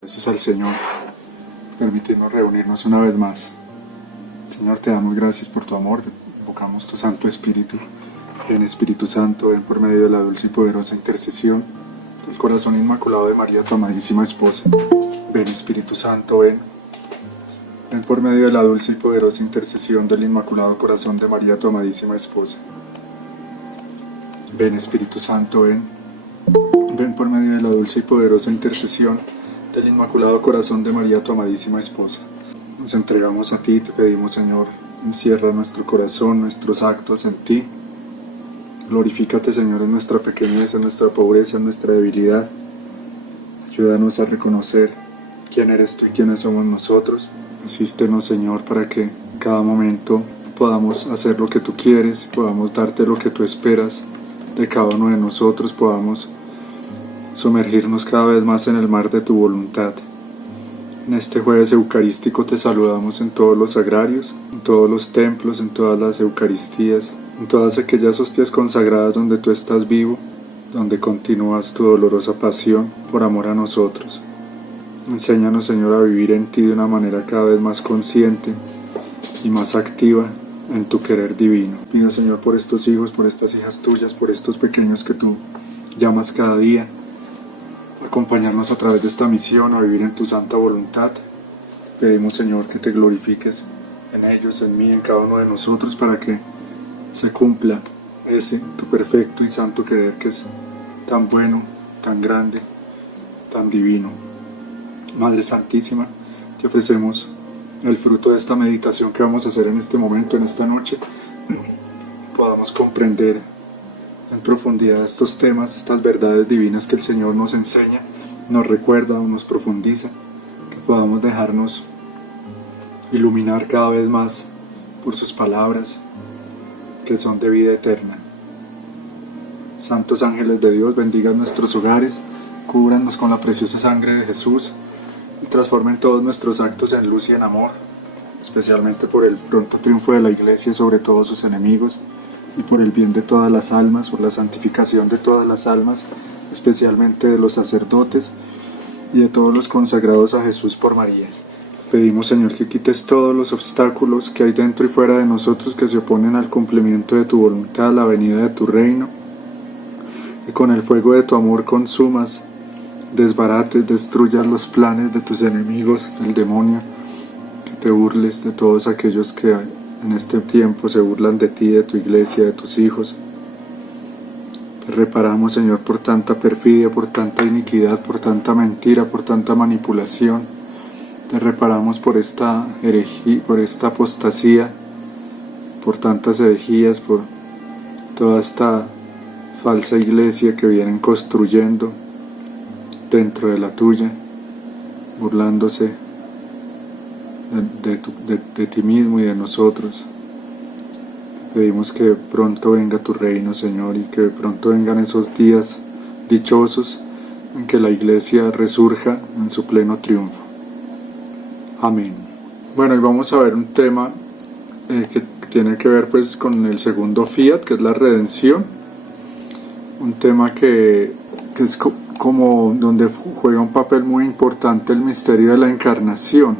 Gracias al Señor, permitirnos reunirnos una vez más. Señor, te damos gracias por tu amor, invocamos tu Santo Espíritu. Ven Espíritu Santo, ven por medio de la dulce y poderosa intercesión del corazón inmaculado de María, tu amadísima esposa. Ven Espíritu Santo, ven. Ven por medio de la dulce y poderosa intercesión del inmaculado corazón de María, tu amadísima esposa. Ven Espíritu Santo, ven. Ven por medio de la dulce y poderosa intercesión del inmaculado corazón de María, tu amadísima esposa. Nos entregamos a ti, te pedimos, Señor, encierra nuestro corazón, nuestros actos en ti. Glorifícate, Señor, en nuestra pequeñez, en nuestra pobreza, en nuestra debilidad. Ayúdanos a reconocer quién eres tú y quiénes somos nosotros. Asístenos, Señor, para que en cada momento podamos hacer lo que tú quieres, podamos darte lo que tú esperas de cada uno de nosotros, podamos sumergirnos cada vez más en el mar de tu voluntad. En este jueves eucarístico te saludamos en todos los sagrarios, en todos los templos, en todas las eucaristías, en todas aquellas hostias consagradas donde tú estás vivo, donde continúas tu dolorosa pasión por amor a nosotros. Enséñanos, Señor, a vivir en ti de una manera cada vez más consciente y más activa en tu querer divino. Pido, Señor, por estos hijos, por estas hijas tuyas, por estos pequeños que tú llamas cada día, acompañarnos a través de esta misión a vivir en tu santa voluntad. Pedimos, Señor, que te glorifiques en ellos, en mí, en cada uno de nosotros, para que se cumpla ese tu perfecto y santo querer que es tan bueno, tan grande, tan divino. Madre Santísima, te ofrecemos el fruto de esta meditación que vamos a hacer en este momento, en esta noche, podamos comprender en profundidad estos temas, estas verdades divinas que el Señor nos enseña, nos recuerda o nos profundiza, que podamos dejarnos iluminar cada vez más por sus palabras, que son de vida eterna. Santos ángeles de Dios, bendigan nuestros hogares, cúbranos con la preciosa sangre de Jesús y transformen todos nuestros actos en luz y en amor, especialmente por el pronto triunfo de la Iglesia sobre todos sus enemigos y por el bien de todas las almas, por la santificación de todas las almas, especialmente de los sacerdotes y de todos los consagrados a Jesús por María. Pedimos, Señor, que quites todos los obstáculos que hay dentro y fuera de nosotros que se oponen al cumplimiento de tu voluntad, a la venida de tu reino, y con el fuego de tu amor consumas, desbarates, destruyas los planes de tus enemigos, el demonio, que te burles de todos aquellos que en este tiempo se burlan de ti, de tu iglesia, de tus hijos. Te reparamos, Señor, por tanta perfidia, por tanta iniquidad, por tanta mentira, por tanta manipulación. Te reparamos por esta herejía, por esta apostasía, por tantas herejías, por toda esta falsa iglesia que vienen construyendo dentro de la tuya, burlándose de ti mismo y de nosotros. Pedimos que pronto venga tu reino, Señor, y que pronto vengan esos días dichosos en que la iglesia resurja en su pleno triunfo. Amén. Bueno, y vamos a ver un tema que tiene que ver pues con el segundo fiat, que es la redención. Un tema que es como donde juega un papel muy importante el misterio de la encarnación,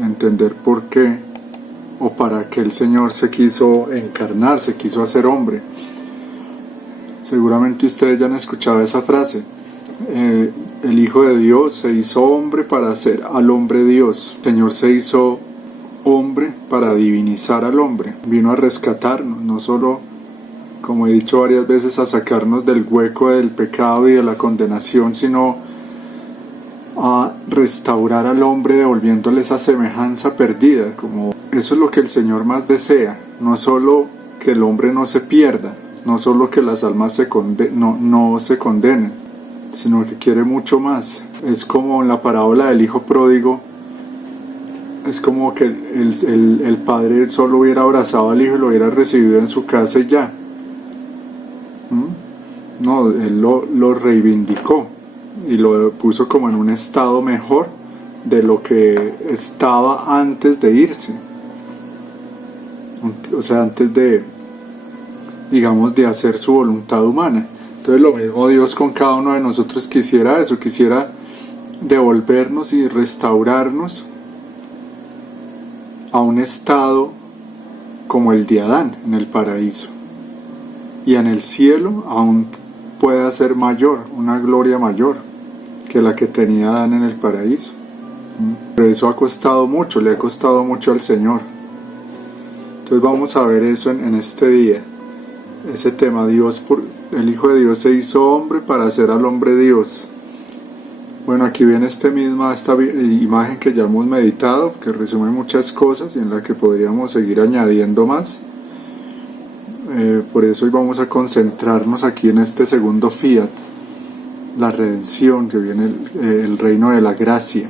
entender por qué o para qué el Señor se quiso encarnar, se quiso hacer hombre. Seguramente ustedes ya han escuchado esa frase, el Hijo de Dios se hizo hombre para hacer al hombre Dios. El Señor se hizo hombre para divinizar al hombre, vino a rescatarnos, no solo, como he dicho varias veces, a sacarnos del hueco del pecado y de la condenación, sino a restaurar al hombre devolviéndole esa semejanza perdida. Como eso es lo que el Señor más desea, no solo que el hombre no se pierda, no solo que las almas no se condenen, sino que quiere mucho más. Es como en la parábola del hijo pródigo, es como que el padre solo hubiera abrazado al hijo y lo hubiera recibido en su casa y ya. No, él lo reivindicó y lo puso como en un estado mejor de lo que estaba antes de irse. o sea, antes de, digamos, de hacer su voluntad humana. Entonces lo mismo Dios con cada uno de nosotros quisiera eso, quisiera devolvernos y restaurarnos a un estado como el de Adán en el paraíso. Y en el cielo aún puede ser mayor, una gloria mayor que la que tenía Adán en el paraíso. Pero eso ha costado mucho, le ha costado mucho al Señor. Entonces vamos a ver eso en este día. Ese tema, el Hijo de Dios se hizo hombre para hacer al hombre Dios. Bueno, aquí viene esta imagen que ya hemos meditado, que resume muchas cosas y en la que podríamos seguir añadiendo más. Por eso hoy vamos a concentrarnos aquí en este segundo fiat, la redención, que viene el reino de la gracia,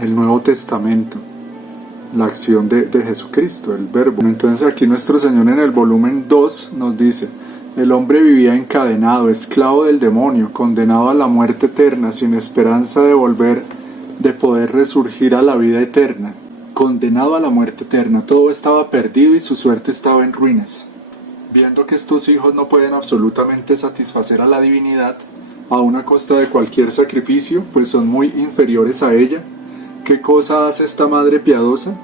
el Nuevo Testamento, la acción de Jesucristo, el Verbo. Entonces aquí nuestro Señor en el volumen 2 nos dice: el hombre vivía encadenado, esclavo del demonio, condenado a la muerte eterna, sin esperanza de poder resurgir a la vida eterna. Condenado a la muerte eterna, todo estaba perdido y su suerte estaba en ruinas. Viendo que estos hijos no pueden absolutamente satisfacer a la divinidad, aun a costa de cualquier sacrificio, pues son muy inferiores a ella, ¿qué cosa hace esta madre piadosa?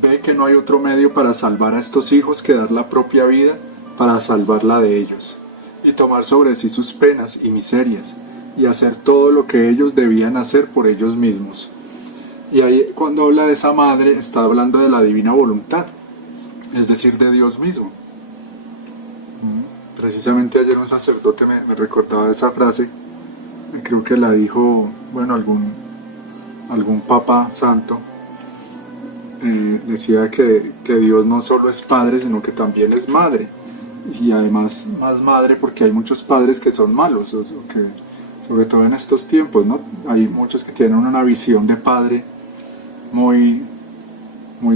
Ve que no hay otro medio para salvar a estos hijos que dar la propia vida para salvarla de ellos, y tomar sobre sí sus penas y miserias, y hacer todo lo que ellos debían hacer por ellos mismos. Y ahí, cuando habla de esa madre, está hablando de la divina voluntad, es decir, de Dios mismo. Precisamente ayer un sacerdote me recordaba esa frase, creo que la dijo, bueno, algún papa santo. Decía que Dios no solo es padre, sino que también es madre, y además más madre porque hay muchos padres que son malos, que, sobre todo en estos tiempos, ¿no? Hay muchos que tienen una visión de padre muy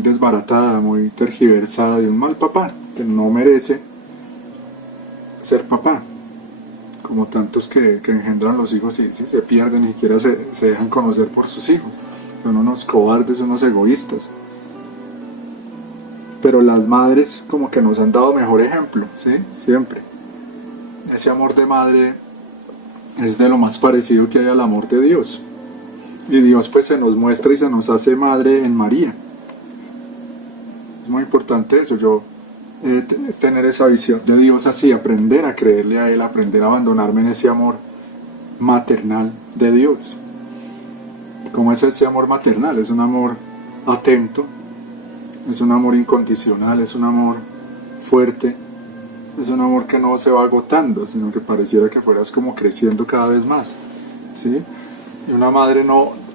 desbaratada, muy tergiversada, de un mal papá que no merece ser papá, como tantos que engendran los hijos y se pierden, ni siquiera se dejan conocer por sus hijos, son unos cobardes, unos egoístas. Pero las madres como que nos han dado mejor ejemplo, ¿sí? Siempre. Ese amor de madre es de lo más parecido que hay al amor de Dios. Y Dios pues se nos muestra y se nos hace madre en María. Es muy importante eso, tener esa visión de Dios así, aprender a creerle a Él, aprender a abandonarme en ese amor maternal de Dios. ¿Y cómo es ese amor maternal? Es un amor atento, es un amor incondicional, es un amor fuerte, es un amor que no se va agotando, sino que pareciera que fueras como creciendo cada vez más, ¿sí? Y una madre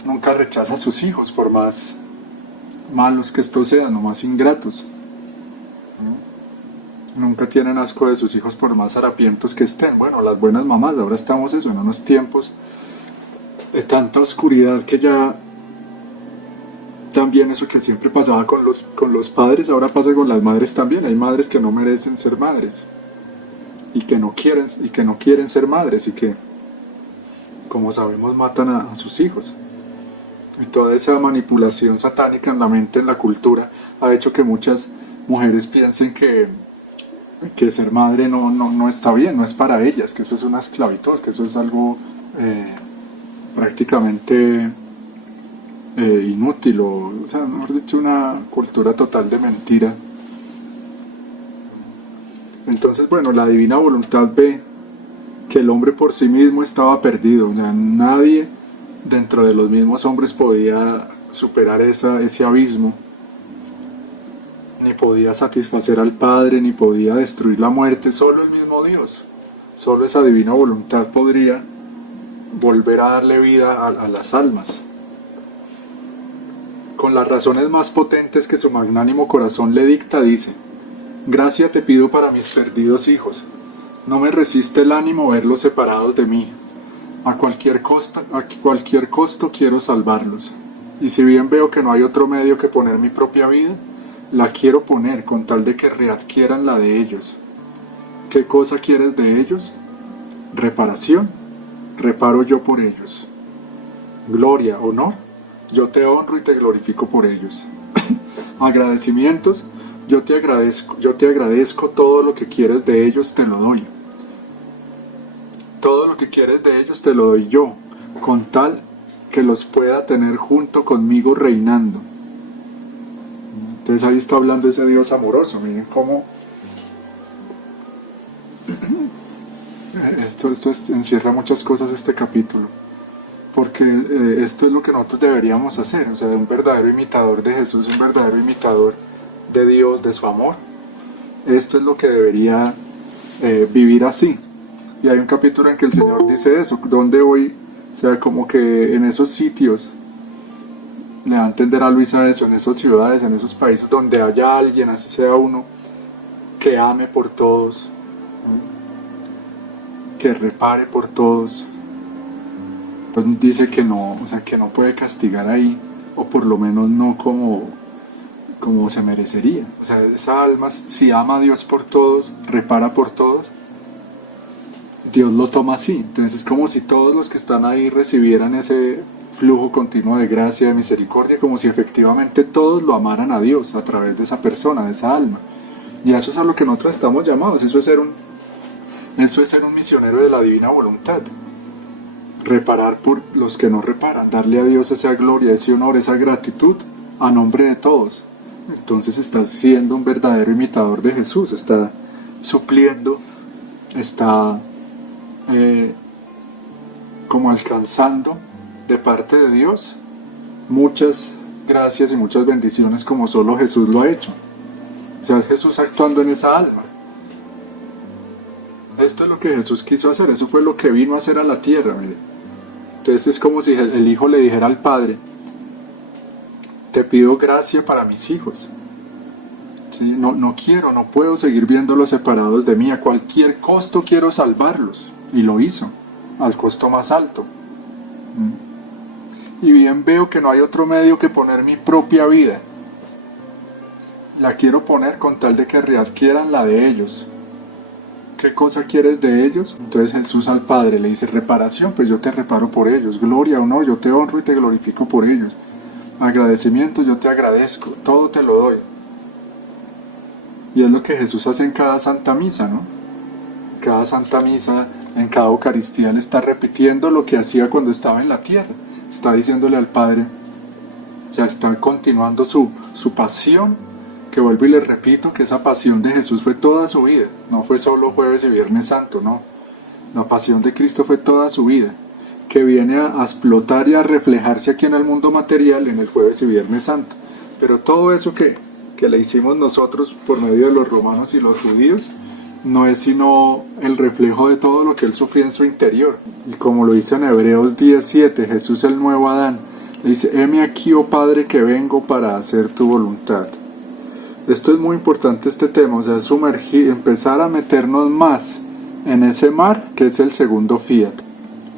nunca rechaza a sus hijos, por más malos que estos sean, o más ingratos, ¿no? Nunca tienen asco de sus hijos por más harapientos que estén. Bueno, las buenas mamás, ahora estamos en unos tiempos de tanta oscuridad que ya también eso que siempre pasaba con los padres, ahora pasa con las madres también. Hay madres que no merecen ser madres y que no quieren ser madres y que, como sabemos, matan a sus hijos. Y toda esa manipulación satánica en la mente, en la cultura, ha hecho que muchas mujeres piensen que ser madre no está bien, no es para ellas, que eso es una esclavitud, que eso es algo prácticamente inútil, o sea, mejor dicho, una cultura total de mentira. Entonces, bueno, la divina voluntad ve que el hombre por sí mismo estaba perdido, o sea, nadie dentro de los mismos hombres podía superar ese abismo, ni podía satisfacer al Padre, ni podía destruir la muerte, solo el mismo Dios, solo esa divina voluntad podría volver a darle vida a las almas. Con las razones más potentes que su magnánimo corazón le dicta, dice: gracia te pido para mis perdidos hijos, no me resiste el ánimo verlos separados de mí, a cualquier costo quiero salvarlos, y si bien veo que no hay otro medio que poner mi propia vida, la quiero poner con tal de que readquieran la de ellos. ¿Qué cosa quieres de ellos? Reparación, reparo yo por ellos. Gloria, honor, yo te honro y te glorifico por ellos. Agradecimientos, yo te agradezco todo lo que quieres de ellos, te lo doy. Todo lo que quieres de ellos te lo doy yo, con tal que los pueda tener junto conmigo reinando. Entonces ahí está hablando ese Dios amoroso. Miren cómo esto encierra muchas cosas este capítulo, porque esto es lo que nosotros deberíamos hacer, o sea, un verdadero imitador de Jesús, un verdadero imitador de Dios, de su amor. Esto es lo que debería vivir así. Y hay un capítulo en que el Señor dice eso, ¿dónde voy? O sea, como que en esos sitios, le va a entender a Luisa eso, en esas ciudades, en esos países donde haya alguien, así sea uno, que ame por todos, que repare por todos. Pues dice que no, o sea, que no puede castigar ahí, o por lo menos no como se merecería. O sea, esa alma, si ama a Dios por todos, repara por todos, Dios lo toma así. Entonces es como si todos los que están ahí recibieran ese flujo continuo de gracia, de misericordia, como si efectivamente todos lo amaran a Dios a través de esa persona, de esa alma. Y eso es a lo que nosotros estamos llamados. Eso es ser un misionero de la divina voluntad. Reparar por los que no reparan, darle a Dios esa gloria, ese honor, esa gratitud a nombre de todos. Entonces está siendo un verdadero imitador de Jesús, está supliendo, está como alcanzando de parte de Dios muchas gracias y muchas bendiciones como solo Jesús lo ha hecho. O sea, Jesús actuando en esa alma. Esto es lo que Jesús quiso hacer, eso fue lo que vino a hacer a la tierra, mire. Entonces es como si el hijo le dijera al padre: te pido gracia para mis hijos. ¿Sí? No puedo seguir viéndolos separados de mí, a cualquier costo quiero salvarlos. Y lo hizo, al costo más alto. Y bien veo que no hay otro medio que poner mi propia vida. La quiero poner con tal de que readquieran la de ellos. ¿Qué cosa quieres de ellos? Entonces Jesús al Padre le dice: reparación, pues yo te reparo por ellos. Gloria, honor, yo te honro y te glorifico por ellos. Agradecimiento, yo te agradezco, todo te lo doy. Y es lo que Jesús hace en cada Santa Misa, ¿no? Cada Santa Misa, en cada Eucaristía, Él está repitiendo lo que hacía cuando estaba en la tierra. Está diciéndole al Padre, o sea, está continuando su pasión, que vuelvo y les repito que esa pasión de Jesús fue toda su vida, no fue solo jueves y viernes santo, no. La pasión de Cristo fue toda su vida, que viene a explotar y a reflejarse aquí en el mundo material en el jueves y viernes santo. Pero todo eso que le hicimos nosotros por medio de los romanos y los judíos, no es sino el reflejo de todo lo que Él sufrió en su interior. Y como lo dice en Hebreos 10:7, Jesús el nuevo Adán, le dice: heme aquí, oh Padre, que vengo para hacer tu voluntad. Esto es muy importante, este tema, o sea, empezar a meternos más en ese mar que es el segundo fiat.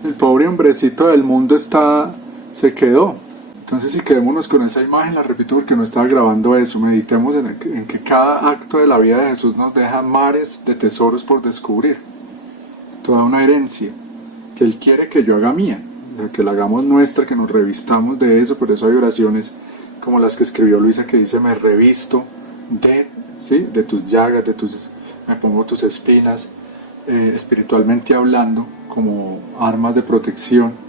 El pobre hombrecito del mundo se quedó. Entonces, si quedémonos con esa imagen, la repito porque no estaba grabando eso, meditemos en que cada acto de la vida de Jesús nos deja mares de tesoros por descubrir, toda una herencia que Él quiere que yo haga mía, que la hagamos nuestra, que nos revistamos de eso. Por eso hay oraciones como las que escribió Luisa, que dice: me revisto de tus llagas, me pongo tus espinas, espiritualmente hablando, como armas de protección.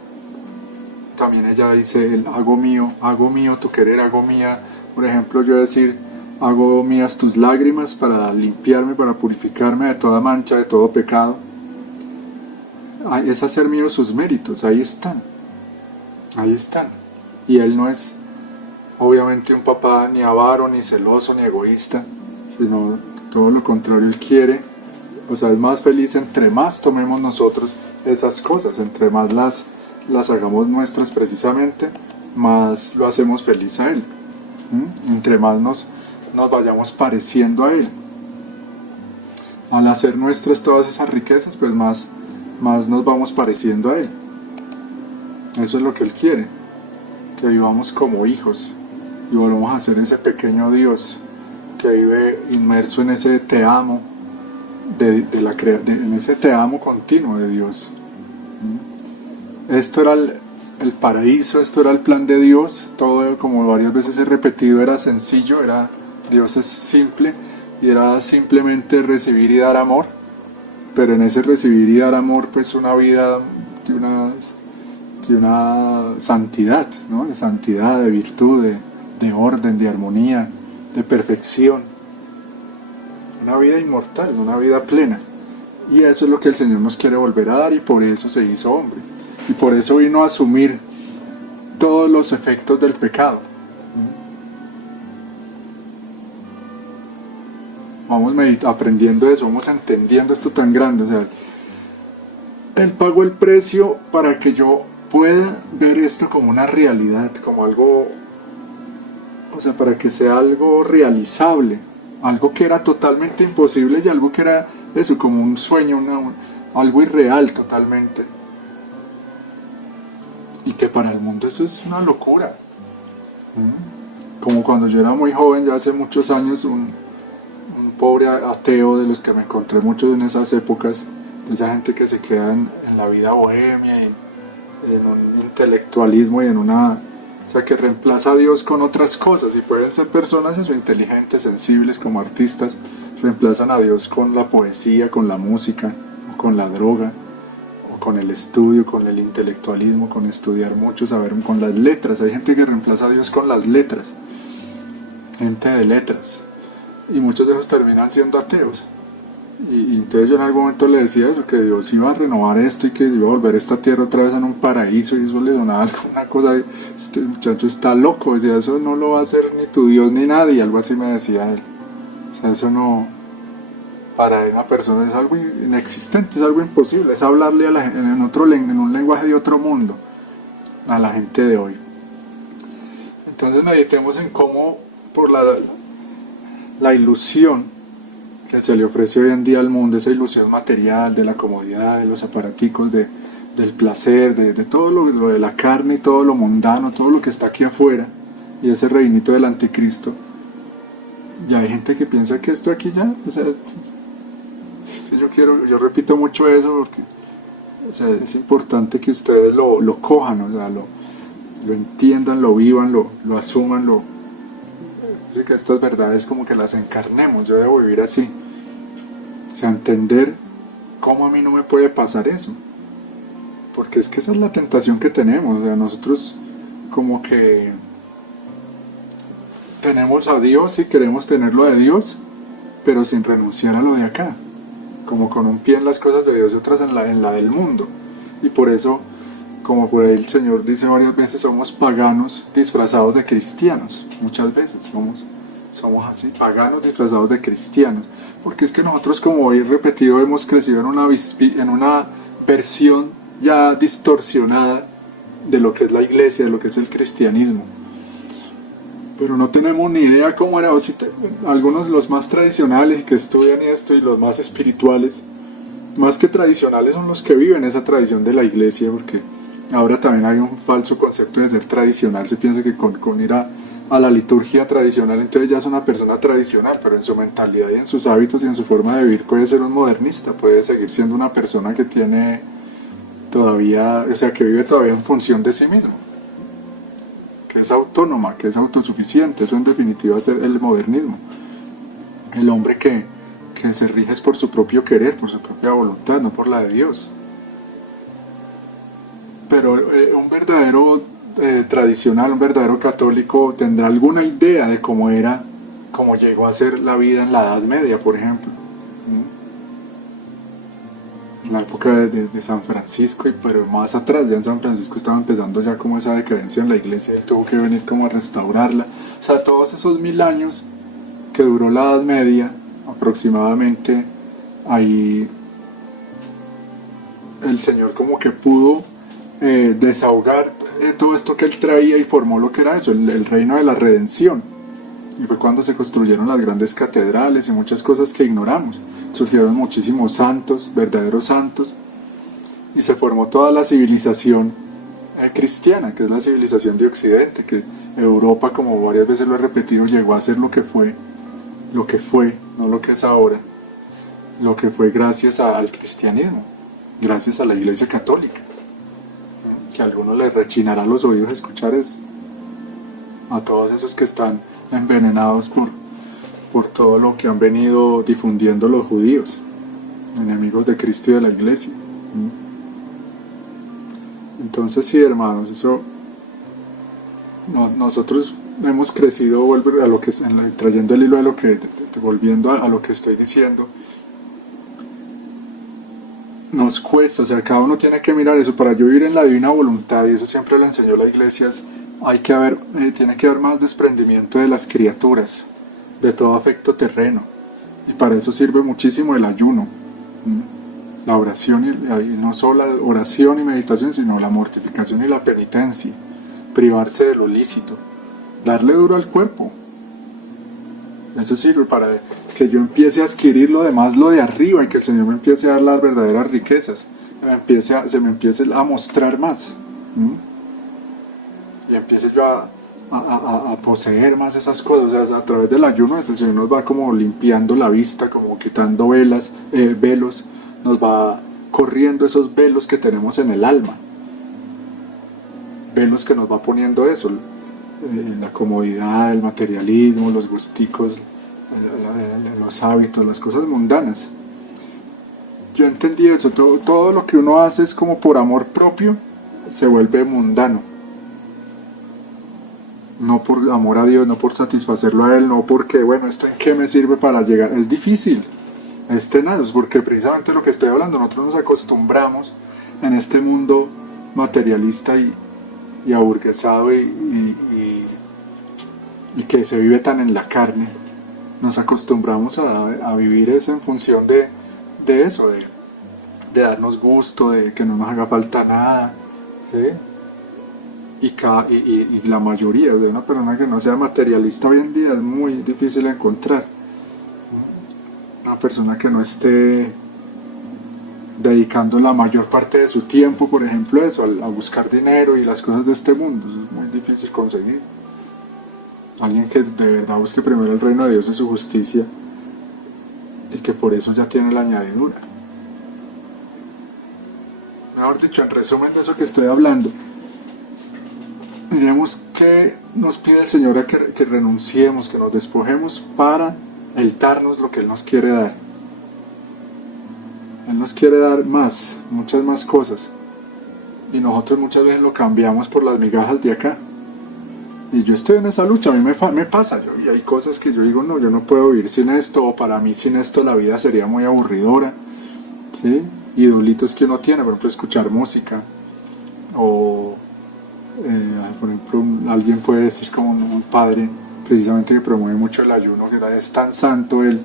También ella dice: hago mío tu querer, hago mía, por ejemplo, yo decir: hago mías tus lágrimas para limpiarme, para purificarme de toda mancha, de todo pecado. Es hacer mío sus méritos, ahí están. Y Él no es obviamente un papá ni avaro, ni celoso, ni egoísta, sino todo lo contrario. Él quiere, o sea, es más feliz entre más tomemos nosotros esas cosas, entre más las hagamos nuestras precisamente, más lo hacemos feliz a Él. Entre más nos vayamos pareciendo a Él, al hacer nuestras todas esas riquezas, pues más nos vamos pareciendo a Él. Eso es lo que Él quiere, que vivamos como hijos y volvamos a ser ese pequeño Dios que vive inmerso en ese te amo en ese te amo continuo de Dios. Esto era el paraíso, esto era el plan de Dios, todo, como varias veces he repetido, era sencillo, Dios es simple y era simplemente recibir y dar amor, pero en ese recibir y dar amor pues una vida de una santidad, ¿no? De santidad, de virtud, de orden, de armonía, de perfección, una vida inmortal, una vida plena. Y eso es lo que el Señor nos quiere volver a dar, y por eso se hizo hombre. Y por eso vino a asumir todos los efectos del pecado. Vamos aprendiendo eso, vamos entendiendo esto tan grande. O sea, Él pagó el precio para que yo pueda ver esto como una realidad, como algo, o sea, para que sea algo realizable, algo que era totalmente imposible y algo que era eso, como un sueño, algo irreal totalmente. Y que para el mundo eso es una locura. Como cuando yo era muy joven, ya hace muchos años, un pobre ateo de los que me encontré muchos en esas épocas, de esa gente que se queda en la vida bohemia y en un intelectualismo y o sea, que reemplaza a Dios con otras cosas, y pueden ser personas eso, inteligentes, sensibles, como artistas, reemplazan a Dios con la poesía, con la música, con la droga, o con el estudio, con el intelectualismo, con estudiar mucho, saber, con las letras. Hay gente que reemplaza a Dios con las letras, gente de letras, y muchos de ellos terminan siendo ateos. Y entonces yo en algún momento le decía eso, que Dios iba a renovar esto y que iba a volver esta tierra otra vez en un paraíso, y eso le sonaba una cosa, este muchacho está loco, decía, eso no lo va a hacer ni tu Dios ni nadie, algo así me decía él. O sea, eso no, para una persona es algo inexistente, es algo imposible, es hablarle a la gente en un lenguaje de otro mundo, a la gente de hoy. Entonces meditemos en cómo por la ilusión que se le ofrece hoy en día al mundo, esa ilusión material, de la comodidad, de los aparaticos, del placer, de todo lo de la carne y todo lo mundano, todo lo que está aquí afuera, y ese reinito del anticristo. Ya hay gente que piensa que esto aquí ya, o sea, yo repito mucho eso porque, o sea, es importante que ustedes lo cojan, o sea, lo entiendan, lo vivan, lo asuman, que estas verdades como que las encarnemos. Yo debo vivir así, o sea, entender cómo a mí no me puede pasar eso, porque es que esa es la tentación que tenemos. O sea, nosotros como que tenemos a Dios y queremos tenerlo de Dios, pero sin renunciar a lo de acá, como con un pie en las cosas de Dios y otras en la del mundo. Y por eso, como por ahí el Señor dice varias veces, somos paganos disfrazados de cristianos. Muchas veces somos así, paganos disfrazados de cristianos, porque es que nosotros, como hoy repetido, hemos crecido en una versión ya distorsionada de lo que es la iglesia, de lo que es el cristianismo, pero no tenemos ni idea cómo era. Algunos, los más tradicionales que estudian esto, y los más espirituales, más que tradicionales, son los que viven esa tradición de la iglesia, porque ahora también hay un falso concepto de ser tradicional. Se piensa que con ir a la liturgia tradicional entonces ya es una persona tradicional, pero en su mentalidad y en sus hábitos y en su forma de vivir puede ser un modernista, puede seguir siendo una persona que tiene todavía, o sea, que vive todavía en función de sí mismo, que es autónoma, que es autosuficiente. Eso en definitiva es el modernismo, el hombre que se rige por su propio querer, por su propia voluntad, no por la de Dios. Pero un verdadero tradicional, un verdadero católico tendrá alguna idea de cómo llegó a ser la vida en la Edad Media, por ejemplo, en la época de San Francisco, pero más atrás. Ya en San Francisco estaba empezando ya como esa decadencia en la iglesia, él tuvo que venir como a restaurarla. O sea, todos esos 1000 años que duró la Edad Media aproximadamente, ahí el Señor como que pudo desahogar todo esto que él traía, y formó lo que era eso, el reino de la redención. Y fue cuando se construyeron las grandes catedrales y muchas cosas que ignoramos. Surgieron muchísimos santos, verdaderos santos, y se formó toda la civilización cristiana, que es la civilización de Occidente, que Europa, como varias veces lo he repetido, llegó a ser lo que fue, no lo que es ahora, lo que fue gracias al cristianismo, gracias a la Iglesia Católica. que a algunos les rechinará los oídos escuchar eso. A todos esos que están envenenados por todo lo que han venido difundiendo los judíos, enemigos de Cristo y de la iglesia. Entonces sí, hermanos, eso nosotros hemos crecido, a lo que trayendo el hilo de lo que, volviendo a lo que estoy diciendo, nos cuesta, o sea, cada uno tiene que mirar eso. Para yo vivir en la divina voluntad, y eso siempre lo enseñó la iglesia, tiene que haber más desprendimiento de las criaturas, de todo afecto terreno, y para eso sirve muchísimo el ayuno, la oración, y no solo la oración y meditación, sino la mortificación y la penitencia, privarse de lo lícito, darle duro al cuerpo. Eso sirve para que yo empiece a adquirir lo demás, lo de arriba, y que el Señor me empiece a dar las verdaderas riquezas, se me empiece a mostrar más, y empiece yo a poseer más esas cosas. O sea, a través del ayuno el Señor nos va como limpiando la vista, como quitando velos, nos va corriendo esos velos que tenemos en el alma, velos que nos va poniendo eso, la comodidad, el materialismo, los gusticos, los hábitos, las cosas mundanas. Yo entendí eso, todo lo que uno hace es como por amor propio, se vuelve mundano. No por amor a Dios, no por satisfacerlo a Él, no porque, bueno, ¿esto en qué me sirve para llegar? Es difícil, es tenaz, porque precisamente lo que estoy hablando, nosotros nos acostumbramos en este mundo materialista y aburguesado y que se vive tan en la carne, nos acostumbramos a vivir eso en función de eso, de darnos gusto, de que no nos haga falta nada, ¿sí? Y la mayoría de una persona que no sea materialista hoy en día es muy difícil encontrar. Una persona que no esté dedicando la mayor parte de su tiempo, por ejemplo, eso, a buscar dinero y las cosas de este mundo, eso es muy difícil conseguir. Alguien que de verdad busque primero el reino de Dios y su justicia, y que por eso ya tiene la añadidura. Mejor dicho, en resumen de eso que estoy hablando, miremos qué nos pide el Señor a que renunciemos, que nos despojemos para Él darnos lo que Él nos quiere dar. Él nos quiere dar más, muchas más cosas, y nosotros muchas veces lo cambiamos por las migajas de acá. Y yo estoy en esa lucha, a mí me pasa, y hay cosas que yo digo, no, yo no puedo vivir sin esto, o para mí sin esto la vida sería muy aburridora, ¿sí? Idolitos que uno tiene, por ejemplo, escuchar música, o por ejemplo, alguien puede decir como un padre, precisamente que promueve mucho el ayuno, que es tan santo él,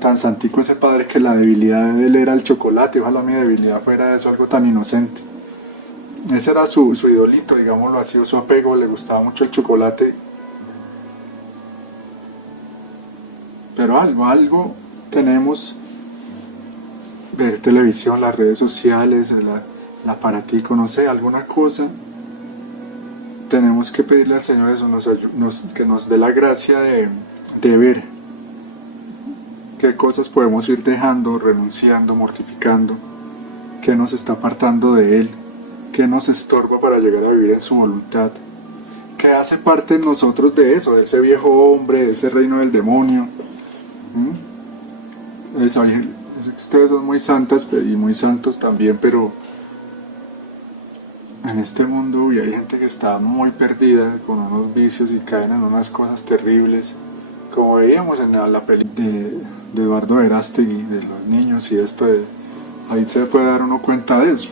tan santico ese padre, que la debilidad de él era el chocolate. Ojalá mi debilidad fuera eso, algo tan inocente. Ese era su idolito, digámoslo así, o su apego, le gustaba mucho el chocolate. Pero algo tenemos, ver televisión, las redes sociales, el aparatico, no sé, alguna cosa. Tenemos que pedirle al Señor eso, que nos dé la gracia de ver qué cosas podemos ir dejando, renunciando, mortificando, qué nos está apartando de Él, qué nos estorba para llegar a vivir en su voluntad, qué hace parte en nosotros de eso, de ese viejo hombre, de ese reino del demonio. Ustedes son muy santas y muy santos también, pero en este mundo hay gente que está muy perdida con unos vicios y caen en unas cosas terribles, como veíamos en la película de Eduardo Verástegui, de los niños y esto. Ahí se puede dar uno cuenta de eso.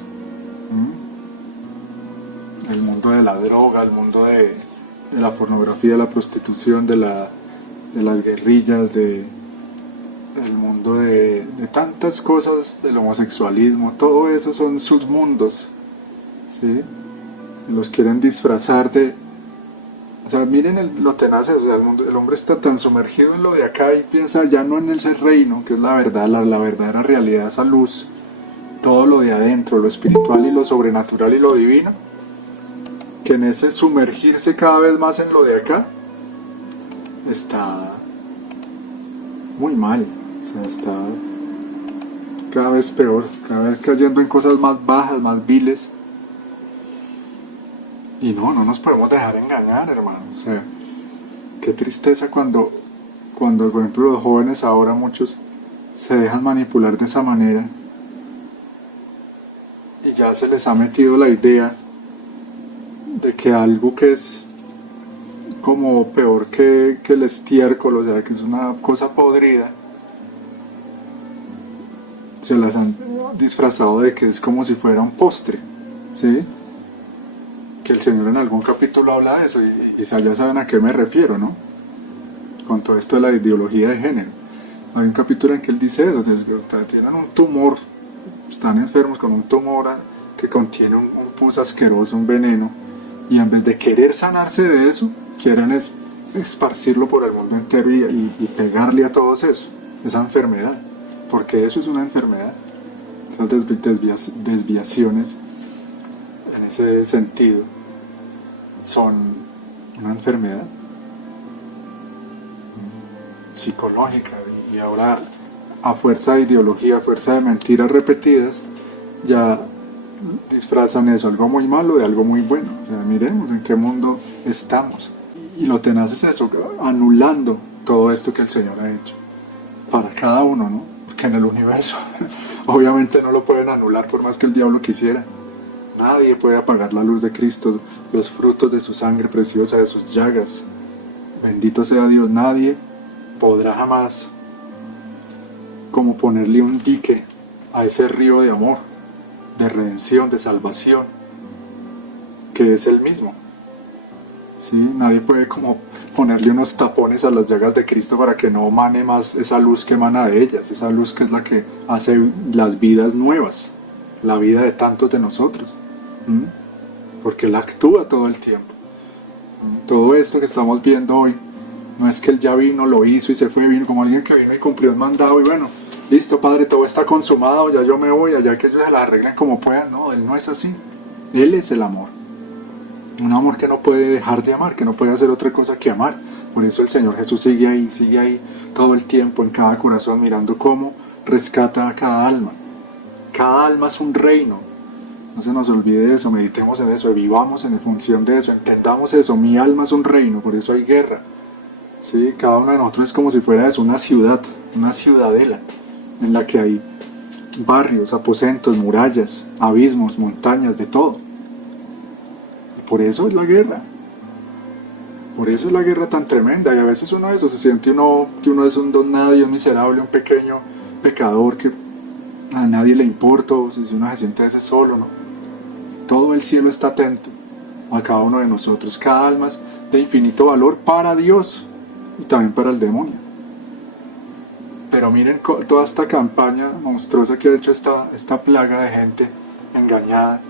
El mundo de la droga, el mundo de la pornografía, la prostitución, de las guerrillas, el mundo de tantas cosas, del homosexualismo, todo eso son submundos, ¿sí? Los quieren disfrazar de... O sea, miren lo tenaz, o sea, el hombre está tan sumergido en lo de acá y piensa ya no en ese reino, que es la verdad, la verdadera realidad, esa luz, todo lo de adentro, lo espiritual y lo sobrenatural y lo divino, que en ese sumergirse cada vez más en lo de acá, está muy mal, o sea, está cada vez peor, cada vez cayendo en cosas más bajas, más viles. Y no nos podemos dejar engañar, hermano. O sea, qué tristeza cuando, por ejemplo, los jóvenes ahora muchos se dejan manipular de esa manera y ya se les ha metido la idea de que algo que es como peor que el estiércol, o sea, que es una cosa podrida, se las han disfrazado de que es como si fuera un postre, ¿sí? Que el Señor en algún capítulo habla de eso y ya saben a qué me refiero, ¿no? Con todo esto de la ideología de género. Hay un capítulo en que él dice eso, que ustedes tienen un tumor, están enfermos con un tumor que contiene un pus asqueroso, un veneno, y en vez de querer sanarse de eso, quieren esparcirlo por el mundo entero y pegarle a todos eso, esa enfermedad, porque eso es una enfermedad. Esas desviaciones en ese sentido son una enfermedad psicológica, y ahora a fuerza de ideología, a fuerza de mentiras repetidas, ya disfrazan eso, algo muy malo, de algo muy bueno. O sea, miremos en qué mundo estamos. Y lo tenaz es eso, anulando todo esto que el Señor ha hecho para cada uno, ¿no? Porque en el universo obviamente no lo pueden anular por más que el diablo quisiera. Nadie puede apagar la luz de Cristo, los frutos de su sangre preciosa, de sus llagas. Bendito sea Dios, nadie podrá jamás como ponerle un dique a ese río de amor, de redención, de salvación, que es el mismo. ¿Sí? Nadie puede como ponerle unos tapones a las llagas de Cristo para que no emane más esa luz que emana de ellas, esa luz que es la que hace las vidas nuevas, la vida de tantos de nosotros. Porque Él actúa todo el tiempo. Todo esto que estamos viendo hoy no es que Él ya vino, lo hizo y se fue, vino como alguien que vino y cumplió el mandado y bueno, listo Padre, todo está consumado, ya yo me voy, allá que ellos se la arreglen como puedan. No, Él no es así. Él es el amor. Un amor que no puede dejar de amar, que no puede hacer otra cosa que amar. Por eso el Señor Jesús sigue ahí todo el tiempo en cada corazón, mirando cómo rescata a cada alma. Cada alma es un reino. No se nos olvide de eso, meditemos en eso, vivamos en función de eso, entendamos eso. Mi alma es un reino, por eso hay guerra. ¿Sí? Cada uno de nosotros es como si fuera eso, una ciudad, una ciudadela, en la que hay barrios, aposentos, murallas, abismos, montañas, de todo. Por eso es la guerra. Por eso es la guerra tan tremenda. Y a veces uno de eso se siente que uno es un don nadie, un miserable, un pequeño pecador que a nadie le importa, o si uno se siente ese solo, ¿no? Todo el cielo está atento a cada uno de nosotros. Cada alma es de infinito valor para Dios y también para el demonio. Pero miren toda esta campaña monstruosa que ha hecho esta plaga de gente engañada,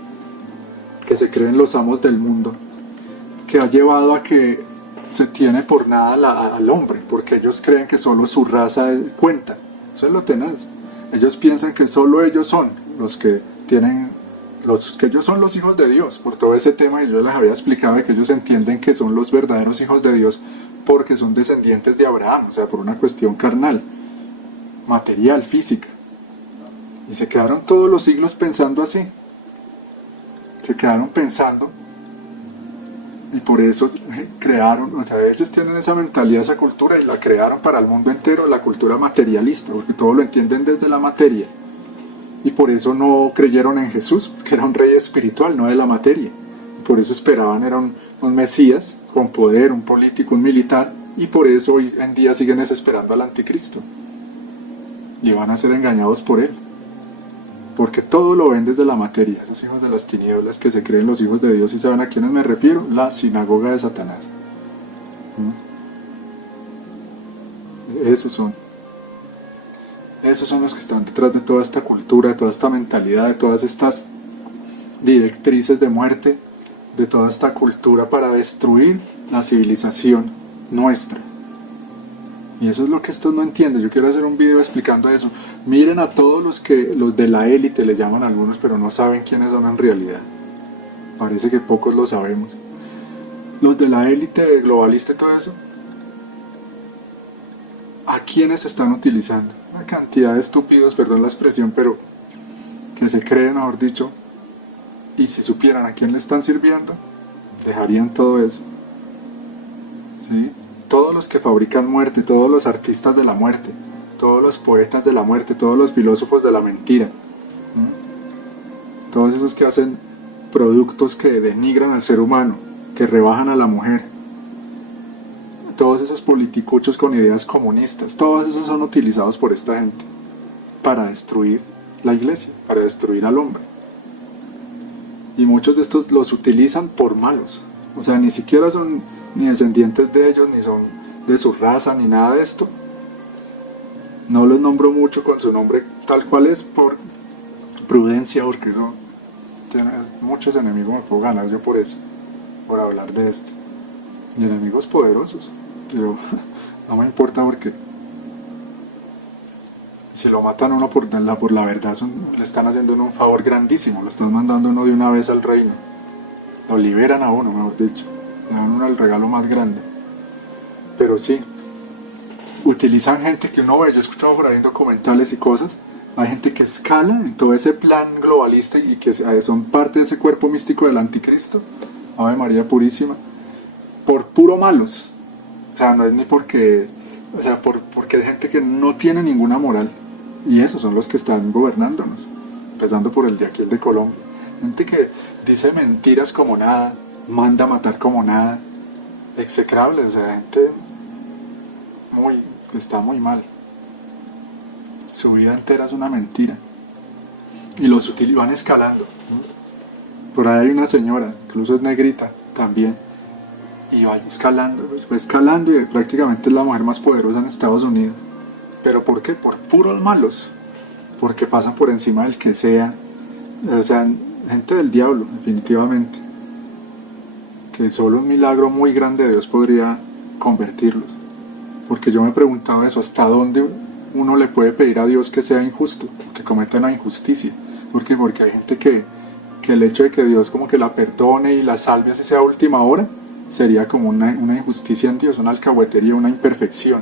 que se creen los amos del mundo, que ha llevado a que se tiene por nada al hombre, porque ellos creen que solo su raza cuenta. Eso es lo tenaz. Ellos piensan que solo ellos son los que ellos son los hijos de Dios, por todo ese tema que yo les había explicado, de que ellos entienden que son los verdaderos hijos de Dios porque son descendientes de Abraham, o sea, por una cuestión carnal, material, física. Y se quedaron todos los siglos pensando así. Se quedaron pensando, y por eso crearon, o sea, ellos tienen esa mentalidad, esa cultura, y la crearon para el mundo entero, la cultura materialista, porque todo lo entienden desde la materia. Y por eso no creyeron en Jesús, porque era un rey espiritual, no de la materia. Por eso esperaban, era un Mesías con poder, un político, un militar, y por eso hoy en día siguen desesperando al anticristo. Y van a ser engañados por él. Porque todo lo ven desde la materia, esos hijos de las tinieblas que se creen los hijos de Dios. ¿Y saben a quiénes me refiero? La sinagoga de Satanás. Esos son los que están detrás de toda esta cultura, de toda esta mentalidad, de todas estas directrices de muerte, de toda esta cultura para destruir la civilización nuestra. Y eso es lo que estos no entienden. Yo quiero hacer un video explicando eso. Miren a todos los de la élite, le llaman algunos, pero no saben quiénes son en realidad. Parece que pocos lo sabemos. Los de la élite globalista y todo eso, ¿a quiénes están utilizando? Una cantidad de estúpidos, perdón la expresión, pero que se creen, mejor dicho, y si supieran a quién le están sirviendo, dejarían todo eso. ¿Sí? Todos los que fabrican muerte, todos los artistas de la muerte, todos los poetas de la muerte, todos los filósofos de la mentira, todos esos que hacen productos que denigran al ser humano, que rebajan a la mujer, todos esos politicuchos con ideas comunistas, todos esos son utilizados por esta gente para destruir la iglesia, para destruir al hombre. Y muchos de estos los utilizan por malos, o sea, ni siquiera son ni descendientes de ellos, ni son de su raza, ni nada de esto. No los nombro mucho con su nombre tal cual es por prudencia, porque no tiene muchos enemigos, me puedo ganar yo por eso, por hablar de esto. Y enemigos poderosos, pero no me importa porque si lo matan uno por la verdad, le están haciendo uno un favor grandísimo, lo están mandando uno de una vez al reino, lo liberan a uno, mejor dicho, le dan uno el regalo más grande. Pero sí, utilizan gente que uno ve, yo he escuchado por ahí en documentales y cosas, hay gente que escala en todo ese plan globalista y que son parte de ese cuerpo místico del anticristo, Ave María Purísima, por puro malos. O sea, no es ni porque, o sea, porque hay gente que no tiene ninguna moral, y esos son los que están gobernándonos, empezando por el de aquí, el de Colombia. Gente que dice mentiras como nada, manda a matar como nada, execrable, o sea, gente que está muy mal. Su vida entera es una mentira. Y los van escalando. Por ahí hay una señora, incluso es negrita también, y va escalando y prácticamente es la mujer más poderosa en Estados Unidos. ¿Pero por qué? Por puros malos, porque pasan por encima del que sea, o sea, gente del diablo, definitivamente, que solo un milagro muy grande de Dios podría convertirlos. Porque yo me he preguntado eso, ¿hasta dónde uno le puede pedir a Dios que sea injusto, que cometa una injusticia? Porque hay gente que el hecho de que Dios como que la perdone y la salve así sea a última hora, sería como una injusticia en Dios, una alcahuetería, una imperfección.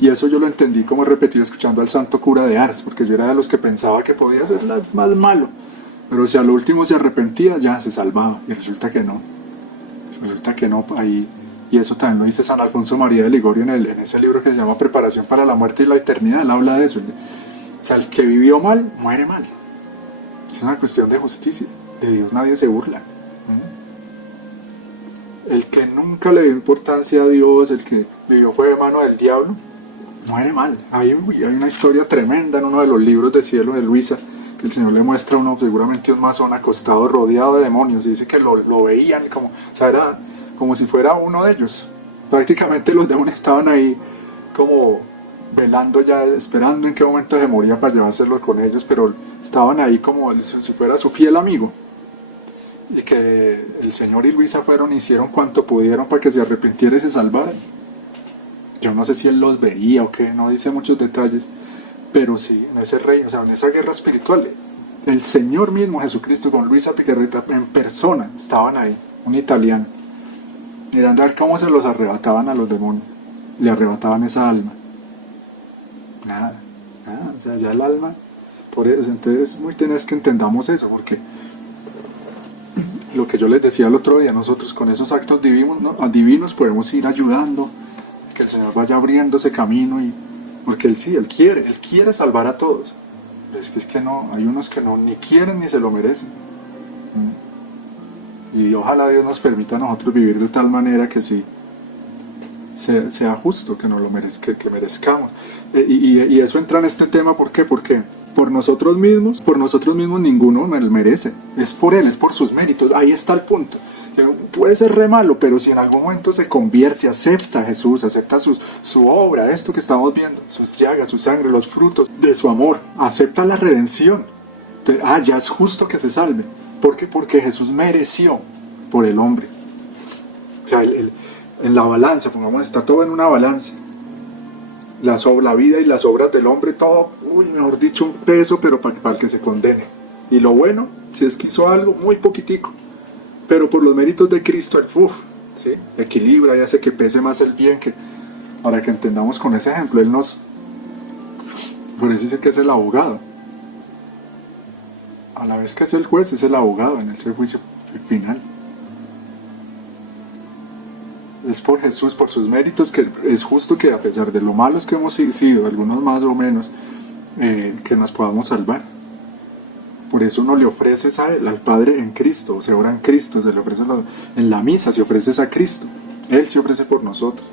Y eso yo lo entendí, como he repetido, escuchando al santo cura de Ars, porque yo era de los que pensaba que podía ser más malo, pero si a lo último se arrepentía, ya se salvaba, y resulta que no, ahí. Y eso también lo dice San Alfonso María de Ligorio en ese libro que se llama Preparación para la muerte y la eternidad. Él habla de eso. O sea, el que vivió mal, muere mal. Es una cuestión de justicia. De Dios nadie se burla. El que nunca le dio importancia a Dios, el que vivió fue de mano del diablo, muere mal. Hay una historia tremenda en uno de los libros de Cielo de Luisa, que el Señor le muestra a uno, seguramente un masón acostado rodeado de demonios, y dice que lo veían como, o sea, era como si fuera uno de ellos. Prácticamente los demonios estaban ahí como velando ya, esperando en qué momento se moría para llevárselos con ellos, pero estaban ahí como si fuera su fiel amigo. Y que el Señor y Luisa fueron y hicieron cuanto pudieron para que se arrepintiera y se salvaran. Yo no sé si él los veía o qué, no dice muchos detalles, pero sí, en ese reino, o sea, en esa guerra espiritual, el Señor mismo Jesucristo con Luisa Picarreta en persona estaban ahí, un italiano, mirando a ver cómo se los arrebataban a los demonios, le arrebataban esa alma. Nada, o sea, ya el alma, por eso, entonces muy tenés que entendamos eso, porque lo que yo les decía el otro día, nosotros con esos actos divinos podemos ir ayudando, que el Señor vaya abriendo ese camino, porque Él quiere salvar a todos. Es que no, hay unos que no, ni quieren ni se lo merecen. Y ojalá Dios nos permita a nosotros vivir de tal manera que sí sea justo, que nos lo que merezcamos. Y eso entra en este tema, ¿por qué? Porque por nosotros mismos ninguno me lo merece. Es por Él, es por sus méritos. Ahí está el punto. Puede ser re malo, pero si en algún momento se convierte, acepta a Jesús, acepta su obra, esto que estamos viendo, sus llagas, su sangre, los frutos de su amor, acepta la redención. Entonces, ya es justo que se salve. ¿Por qué? Porque Jesús mereció por el hombre. O sea, en la balanza, pongamos, está todo en una balanza. La vida y las obras del hombre, todo, mejor dicho, un peso, pero para el que se condene. Y lo bueno, si es que hizo algo, muy poquitico. Pero por los méritos de Cristo, ¿sí? Equilibra y hace que pese más el bien, para que entendamos con ese ejemplo. Por eso dice que es el abogado. A la vez que es el juez, es el abogado en ese juicio final. es por Jesús, por sus méritos, que es justo que a pesar de lo malos que hemos sido, algunos más o menos, que nos podamos salvar. Por eso uno le ofreces a Él, al Padre en Cristo, se ora en Cristo, se le ofrece en la misa, se ofreces a Cristo. Él se ofrece por nosotros.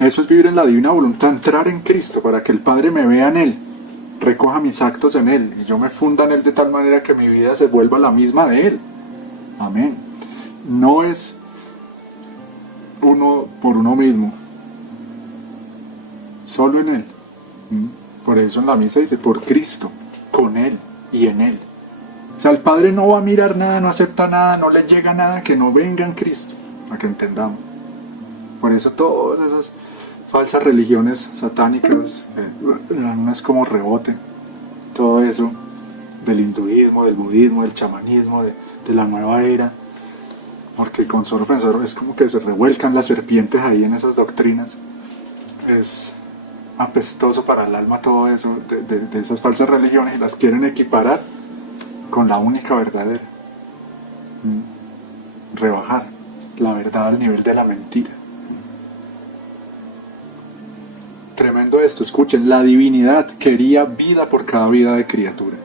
Eso es vivir en la divina voluntad, entrar en Cristo para que el Padre me vea en Él, recoja mis actos en Él y yo me funda en Él de tal manera que mi vida se vuelva la misma de Él. Amén. No es uno por uno mismo, solo en Él. Por eso en la misa dice, por Cristo, con Él y en Él. O sea, el Padre no va a mirar nada, no acepta nada, no le llega nada que no venga en Cristo, para que entendamos. Por eso todas esas falsas religiones satánicas, unas como rebote, todo eso del hinduismo, del budismo, del chamanismo, de la nueva era, porque con solo pensar es como que se revuelcan las serpientes ahí en esas doctrinas. Es apestoso para el alma todo eso de esas falsas religiones y las quieren equiparar con la única verdadera. Rebajar la verdad al nivel de la mentira. Tremendo esto, escuchen, la divinidad quería vida por cada vida de criatura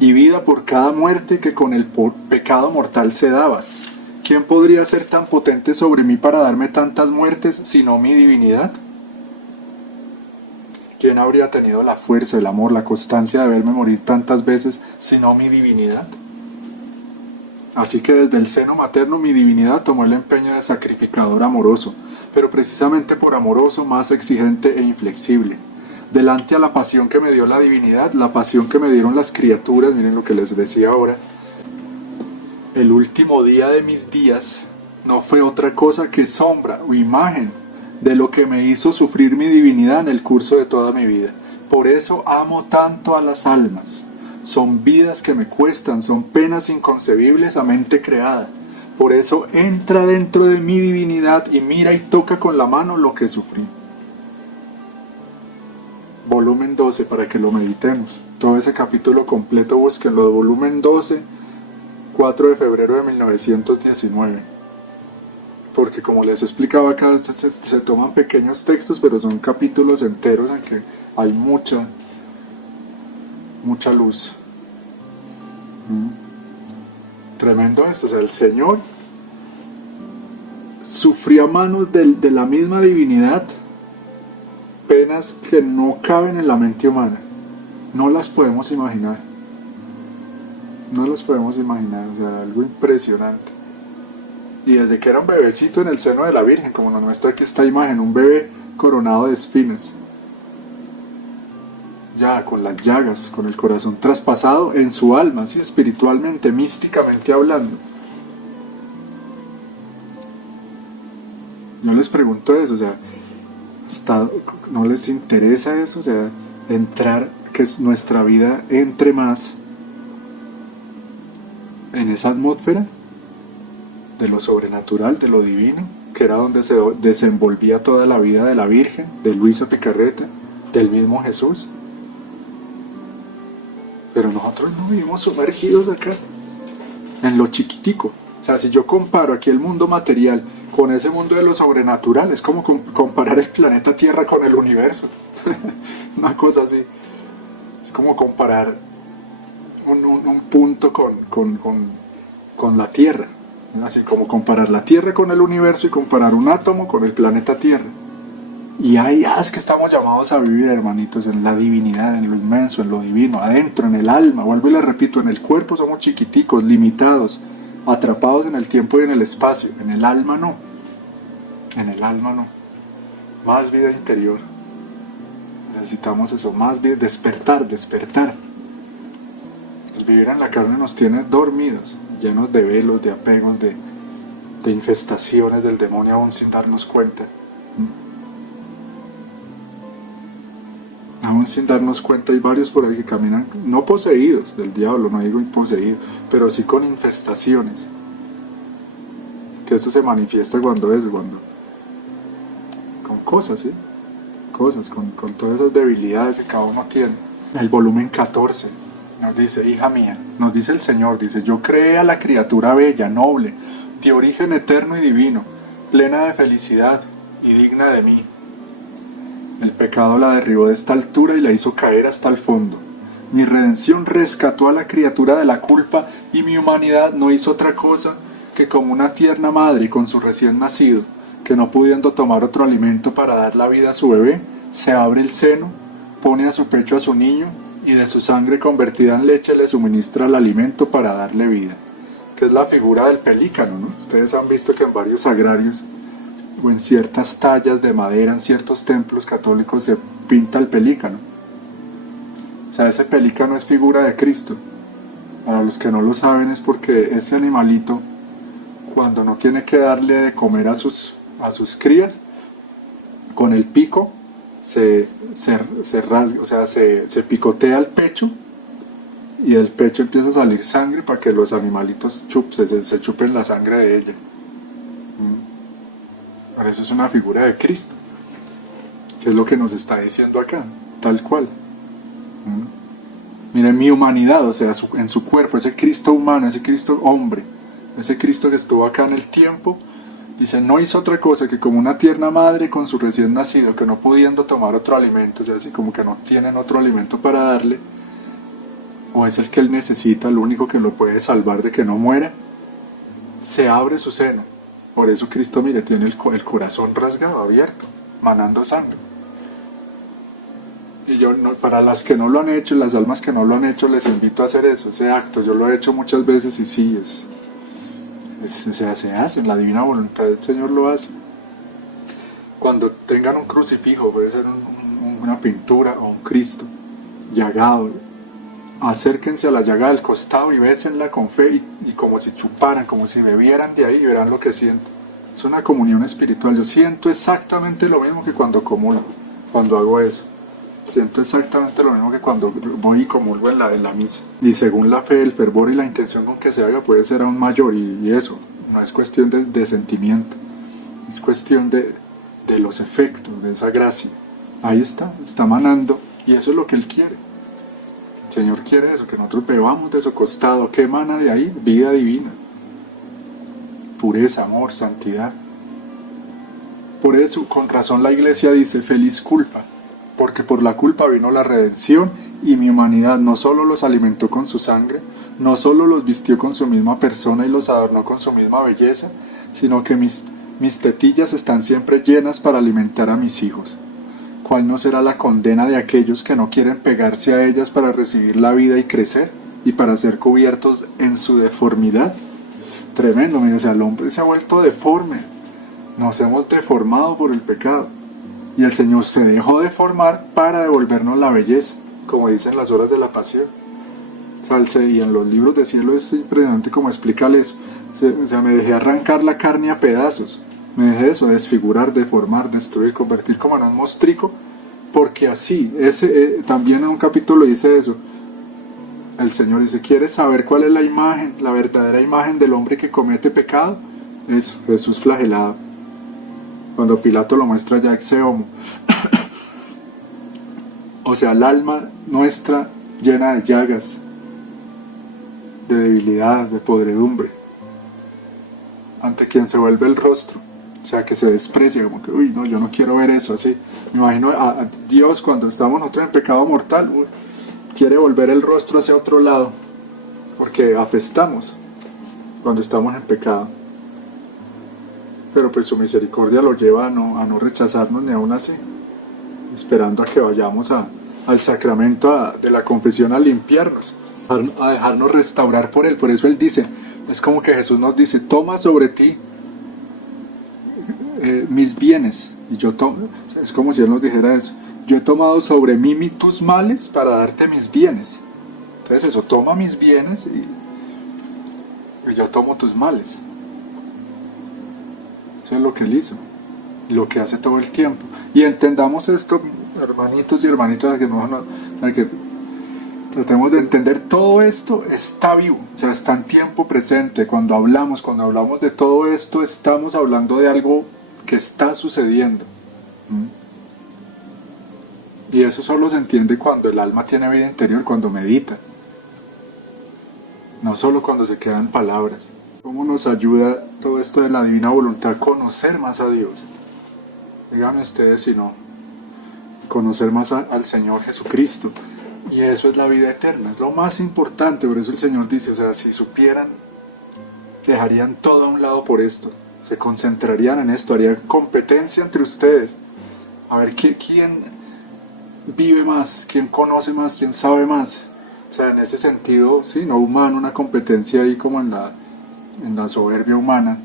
y vida por cada muerte que con el pecado mortal se daba. ¿Quién podría ser tan potente sobre mí para darme tantas muertes sino mi divinidad? ¿Quién habría tenido la fuerza, el amor, la constancia de verme morir tantas veces sino mi divinidad? Así que desde el seno materno mi divinidad tomó el empeño de sacrificador amoroso, pero precisamente por amoroso más exigente e inflexible. Delante a la pasión que me dio la divinidad, la pasión que me dieron las criaturas, miren lo que les decía ahora, el último día de mis días no fue otra cosa que sombra o imagen de lo que me hizo sufrir mi divinidad en el curso de toda mi vida. Por eso amo tanto a las almas. Son vidas que me cuestan, son penas inconcebibles a mente creada. Por eso entra dentro de mi divinidad y mira y toca con la mano lo que sufrí. Volumen 12 para que lo meditemos. Todo ese capítulo completo búsquenlo, de volumen 12, 4 de febrero de 1919. Porque como les explicaba acá, se toman pequeños textos, pero son capítulos enteros en que hay mucha luz. Tremendo esto, o sea, el Señor sufrió a manos de la misma divinidad penas que no caben en la mente humana. No las podemos imaginar. No las podemos imaginar, o sea, algo impresionante. Y desde que era un bebecito en el seno de la Virgen, como nos muestra aquí esta imagen, un bebé coronado de espinas, ya con las llagas, con el corazón traspasado en su alma, así espiritualmente, místicamente hablando. Yo les pregunto eso, o sea, ¿no les interesa eso? O sea, entrar, que nuestra vida entre más en esa atmósfera de lo sobrenatural, de lo divino, que era donde se desenvolvía toda la vida de la Virgen, de Luisa Picarreta, del mismo Jesús. Pero nosotros no vivimos sumergidos acá, en lo chiquitico. O sea, si yo comparo aquí el mundo material con ese mundo de lo sobrenatural, es como comparar el planeta Tierra con el universo. Una cosa así. Es como comparar un punto con la Tierra. Así como comparar la Tierra con el universo y comparar un átomo con el planeta Tierra. Y ahí es que estamos llamados a vivir, hermanitos, en la divinidad, en lo inmenso, en lo divino, adentro, en el alma. Vuelvo y les repito, en el cuerpo somos chiquiticos, limitados, atrapados en el tiempo y en el espacio. En el alma no. En el alma no. Más vida interior. Necesitamos eso, más vida, despertar. El vivir en la carne nos tiene dormidos, llenos de velos, de apegos, de infestaciones del demonio aún sin darnos cuenta. Aún sin darnos cuenta hay varios por ahí que caminan, no poseídos del diablo, no digo imposeídos, pero sí con infestaciones. Que eso se manifiesta con cosas, ¿sí? Cosas, con todas esas debilidades que cada uno tiene. El volumen 14 nos dice, hija mía, nos dice el Señor, dice, yo creé a la criatura bella, noble, de origen eterno y divino, plena de felicidad y digna de mí. El pecado la derribó de esta altura y la hizo caer hasta el fondo. Mi redención rescató a la criatura de la culpa y mi humanidad no hizo otra cosa que como una tierna madre con su recién nacido, que no pudiendo tomar otro alimento para dar la vida a su bebé, se abre el seno, pone a su pecho a su niño y de su sangre convertida en leche le suministra el alimento para darle vida, que es la figura del pelícano, ¿no? Ustedes han visto que en varios sagrarios o en ciertas tallas de madera en ciertos templos católicos se pinta el pelícano. O sea, ese pelícano es figura de Cristo. Para los que no lo saben es porque ese animalito, cuando no tiene que darle de comer a sus crías, con el pico se rasga, o sea, se picotea el pecho y del pecho empieza a salir sangre para que los animalitos se chupen la sangre de ella. Por eso es una figura de Cristo, que es lo que nos está diciendo acá, tal cual. Miren mi humanidad, o sea, en su cuerpo, ese Cristo humano, ese Cristo hombre, ese Cristo que estuvo acá en el tiempo, dice, no hizo otra cosa que como una tierna madre con su recién nacido, que no pudiendo tomar otro alimento, o sea, así como que no tienen otro alimento para darle, o es el que él necesita, lo único que lo puede salvar de que no muera, se abre su seno. Por eso Cristo, mire, tiene el corazón rasgado, abierto, manando sangre. Y yo, para las que no lo han hecho, las almas que no lo han hecho, les invito a hacer eso, ese acto. Yo lo he hecho muchas veces y sí, se hace, en la divina voluntad del Señor lo hace. Cuando tengan un crucifijo, puede ser una pintura o un Cristo llagado, acérquense a la llaga del costado y bésenla con fe y como si chuparan, como si bebieran de ahí y verán lo que sienten. Es una comunión espiritual. Yo siento exactamente lo mismo que cuando comulgo, cuando hago eso. Siento exactamente lo mismo que cuando voy y comulgo en la misa. Y según la fe, el fervor y la intención con que se haga puede ser aún mayor. Y eso, no es cuestión de sentimiento, es cuestión de los efectos, de esa gracia. Ahí está manando. Y eso es lo que Él quiere. El Señor quiere eso, que nosotros bebamos de su costado. ¿Qué emana de ahí? Vida divina, pureza, amor, santidad. Por eso, con razón la Iglesia dice, feliz culpa, porque por la culpa vino la redención y mi humanidad no solo los alimentó con su sangre, no solo los vistió con su misma persona y los adornó con su misma belleza, sino que mis tetillas están siempre llenas para alimentar a mis hijos. ¿Cuál no será la condena de aquellos que no quieren pegarse a ellas para recibir la vida y crecer, y para ser cubiertos en su deformidad? Tremendo, o sea, el hombre se ha vuelto deforme, nos hemos deformado por el pecado, y el Señor se dejó deformar para devolvernos la belleza, como dicen las horas de la pasión. O sea, y en los libros de cielo es impresionante como explicarle eso. O sea, me dejé arrancar la carne a pedazos, me dejé eso, desfigurar, deformar, destruir, convertir como en un mostrico, porque así, también en un capítulo dice eso, el Señor dice, ¿quieres saber cuál es la imagen, la verdadera imagen del hombre que comete pecado? Eso, Jesús flagelado, cuando Pilato lo muestra ya ex homo. O sea, el alma nuestra llena de llagas, de debilidad, de podredumbre, ante quien se vuelve el rostro, o sea, que se desprecia, como que, uy, no, yo no quiero ver eso, así. Me imagino a Dios cuando estamos nosotros en pecado mortal, uy, quiere volver el rostro hacia otro lado, porque apestamos cuando estamos en pecado. Pero pues su misericordia lo lleva a no rechazarnos ni aún así, esperando a que vayamos al sacramento de la confesión a limpiarnos, a dejarnos restaurar por Él. Por eso Él dice, es como que Jesús nos dice, toma sobre ti mis bienes, y yo tomo, es como si Él nos dijera eso, yo he tomado sobre mí tus males para darte mis bienes. Entonces eso, toma mis bienes y yo tomo tus males. Eso es lo que Él hizo, y lo que hace todo el tiempo. Y entendamos esto, hermanitos y hermanitas, que tratemos de entender, todo esto está vivo, o sea, está en tiempo presente. Cuando hablamos de todo esto, estamos hablando de algo que está sucediendo. Y eso solo se entiende cuando el alma tiene vida interior, cuando medita, no solo cuando se quedan palabras. ¿Cómo nos ayuda todo esto de la divina voluntad a conocer más a Dios? Díganme ustedes si no, conocer más al Señor Jesucristo. Y eso es la vida eterna, es lo más importante. Por eso el Señor dice, o sea, si supieran, dejarían todo a un lado por esto, se concentrarían en esto, harían competencia entre ustedes, a ver quién vive más, quién conoce más, quién sabe más. O sea, en ese sentido, sí, no humano, una competencia ahí como en la soberbia humana,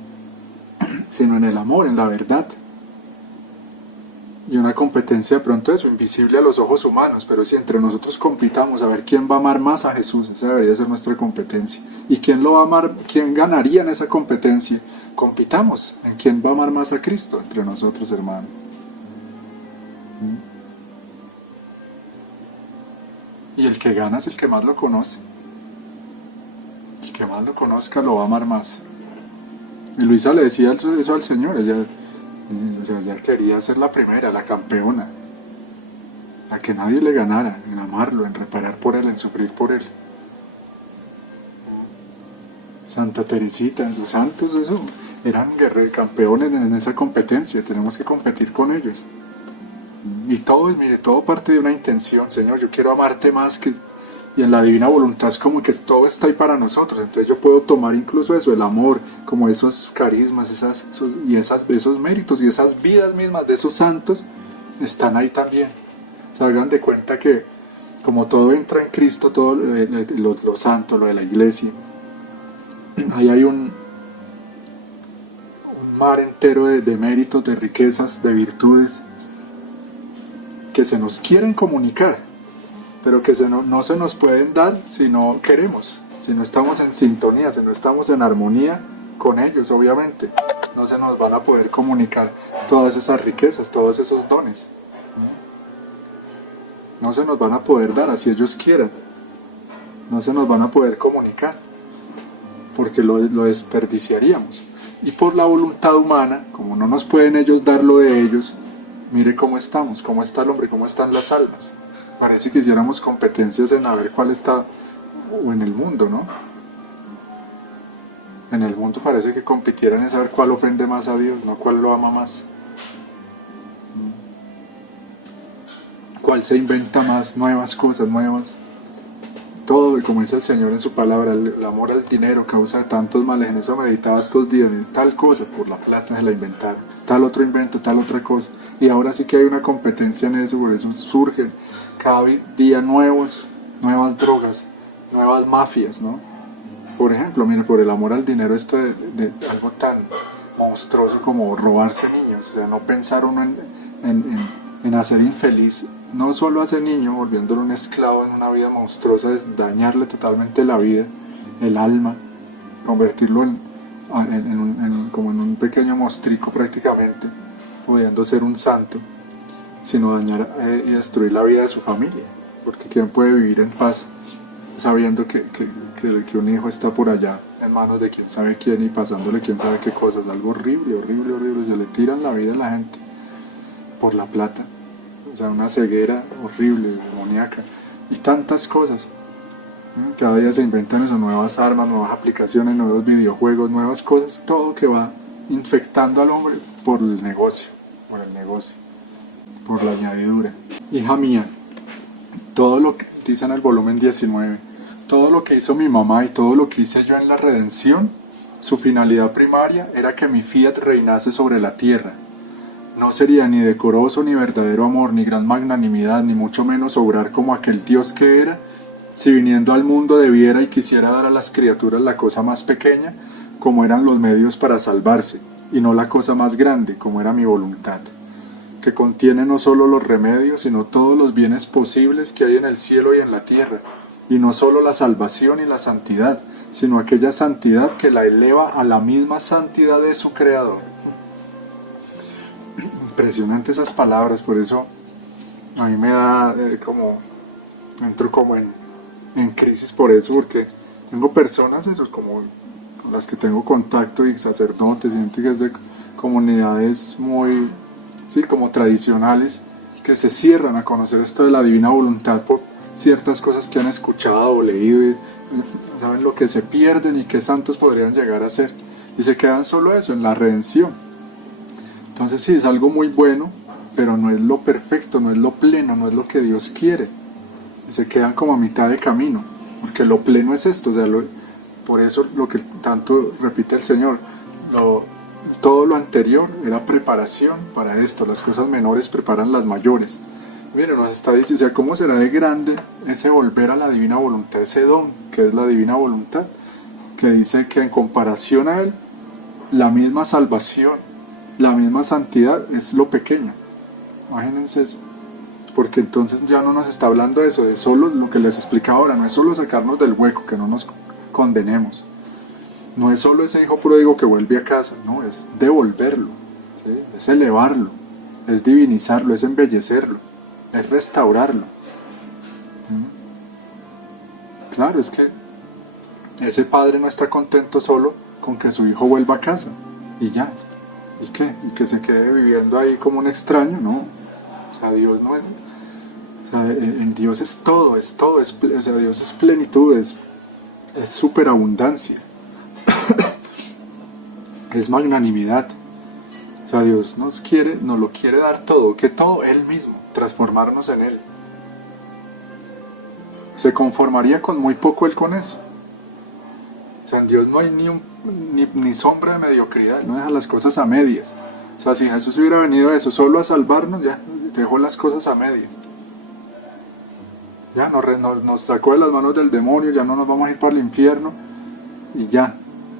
sino en el amor, en la verdad. Y una competencia de pronto eso, invisible a los ojos humanos, pero si entre nosotros compitamos a ver quién va a amar más a Jesús, esa debería ser nuestra competencia. ¿Y quién lo va a amar? ¿Quién ganaría en esa competencia? Compitamos en quién va a amar más a Cristo entre nosotros, hermano. Y el que gana es el que más lo conoce. El que más lo conozca lo va a amar más. Y Luisa le decía eso al Señor, ella quería ser la primera, la campeona, a que nadie le ganara, en amarlo, en reparar por él, en sufrir por él. Santa Teresita, los santos, eso, eran campeones en esa competencia, tenemos que competir con ellos. Y todo, mire, todo parte de una intención, Señor, yo quiero amarte más que... Y en la divina voluntad es como que todo está ahí para nosotros, entonces yo puedo tomar incluso eso, el amor, como esos carismas, esos méritos y esas vidas mismas de esos santos están ahí también. Se hagan de cuenta que como todo entra en Cristo, todo lo santo, lo de la iglesia, ahí hay un mar entero de méritos, de riquezas, de virtudes que se nos quieren comunicar, pero que no se nos pueden dar si no queremos, si no estamos en sintonía, si no estamos en armonía con ellos, obviamente. No se nos van a poder comunicar todas esas riquezas, todos esos dones. No se nos van a poder dar así ellos quieran. No se nos van a poder comunicar, porque lo desperdiciaríamos. Y por la voluntad humana, como no nos pueden ellos dar lo de ellos, mire cómo estamos, cómo está el hombre, cómo están las almas. Parece que hiciéramos competencias en a ver cuál está, o en el mundo, ¿no? En el mundo parece que compitieran en saber cuál ofende más a Dios, no cuál lo ama más. Cuál se inventa más nuevas cosas, nuevas. Todo, y como dice el Señor en su palabra, el amor al dinero causa tantos males. En eso meditaba estos días, tal cosa, por la plata se la inventaron, tal otro invento, tal otra cosa. Y ahora sí que hay una competencia en eso, por eso surgen cada día nuevas drogas, nuevas mafias, ¿no? Por ejemplo, mira, por el amor al dinero, esto de algo tan monstruoso como robarse niños, o sea, no pensar uno en hacer infeliz, no solo a ese niño, volviéndolo un esclavo en una vida monstruosa, es dañarle totalmente la vida, el alma, convertirlo como en un pequeño mostrico prácticamente, pudiendo ser un santo, sino dañar y destruir la vida de su familia, porque ¿quién puede vivir en paz sabiendo que un hijo está por allá en manos de quién sabe quién y pasándole quién sabe qué cosas? Algo horrible, horrible, horrible. Se le tiran la vida a la gente por la plata, o sea, una ceguera horrible, demoníaca, y tantas cosas. Cada día se inventan esas nuevas armas, nuevas aplicaciones, nuevos videojuegos, nuevas cosas, todo que va infectando al hombre por el negocio, por la añadidura. Hija mía, todo lo que dice en el volumen 19, todo lo que hizo mi mamá y todo lo que hice yo en la redención, su finalidad primaria era que mi fiat reinase sobre la tierra. No sería ni decoroso, ni verdadero amor, ni gran magnanimidad, ni mucho menos obrar como aquel Dios que era, si viniendo al mundo debiera y quisiera dar a las criaturas la cosa más pequeña, como eran los medios para salvarse, y no la cosa más grande, como era mi voluntad, que contiene no solo los remedios, sino todos los bienes posibles que hay en el cielo y en la tierra, y no solo la salvación y la santidad, sino aquella santidad que la eleva a la misma santidad de su Creador. Impresionante esas palabras, por eso a mí me da entro como en crisis por eso, porque tengo personas, eso, como con las que tengo contacto, y sacerdotes, y gente que es de comunidades muy, sí, como tradicionales, que se cierran a conocer esto de la divina voluntad, ciertas cosas que han escuchado o leído y saben lo que se pierden y qué santos podrían llegar a ser. Y se quedan solo eso, en la redención. Entonces sí, es algo muy bueno, pero no es lo perfecto, no es lo pleno, no es lo que Dios quiere. Y se quedan como a mitad de camino, porque lo pleno es esto, o sea, por eso lo que tanto repite el Señor, todo lo anterior era preparación para esto, las cosas menores preparan las mayores. Miren, nos está diciendo, o sea, ¿cómo será de grande ese volver a la divina voluntad, ese don que es la divina voluntad? Que dice que en comparación a Él, la misma salvación, la misma santidad es lo pequeño. Imagínense eso. Porque entonces ya no nos está hablando de eso, de solo lo que les explica ahora, no es solo sacarnos del hueco, que no nos condenemos. No es solo ese hijo pródigo que vuelve a casa, no, es devolverlo, ¿sí? Es elevarlo, es divinizarlo, es embellecerlo, es restaurarlo. Claro, es que ese padre no está contento solo con que su hijo vuelva a casa y ya. ¿Y qué? ¿Y que se quede viviendo ahí como un extraño? No. O sea, Dios no es... O sea, en Dios es todo, o sea, Dios es plenitud, es superabundancia, es magnanimidad. O sea, Dios nos lo quiere dar todo, que todo Él mismo, transformarnos en Él. Se conformaría con muy poco Él con eso. O sea, en Dios no hay ni sombra de mediocridad, no deja las cosas a medias. O sea, si Jesús hubiera venido a eso, solo a salvarnos, ya dejó las cosas a medias. Ya nos sacó de las manos del demonio, ya no nos vamos a ir para el infierno y ya,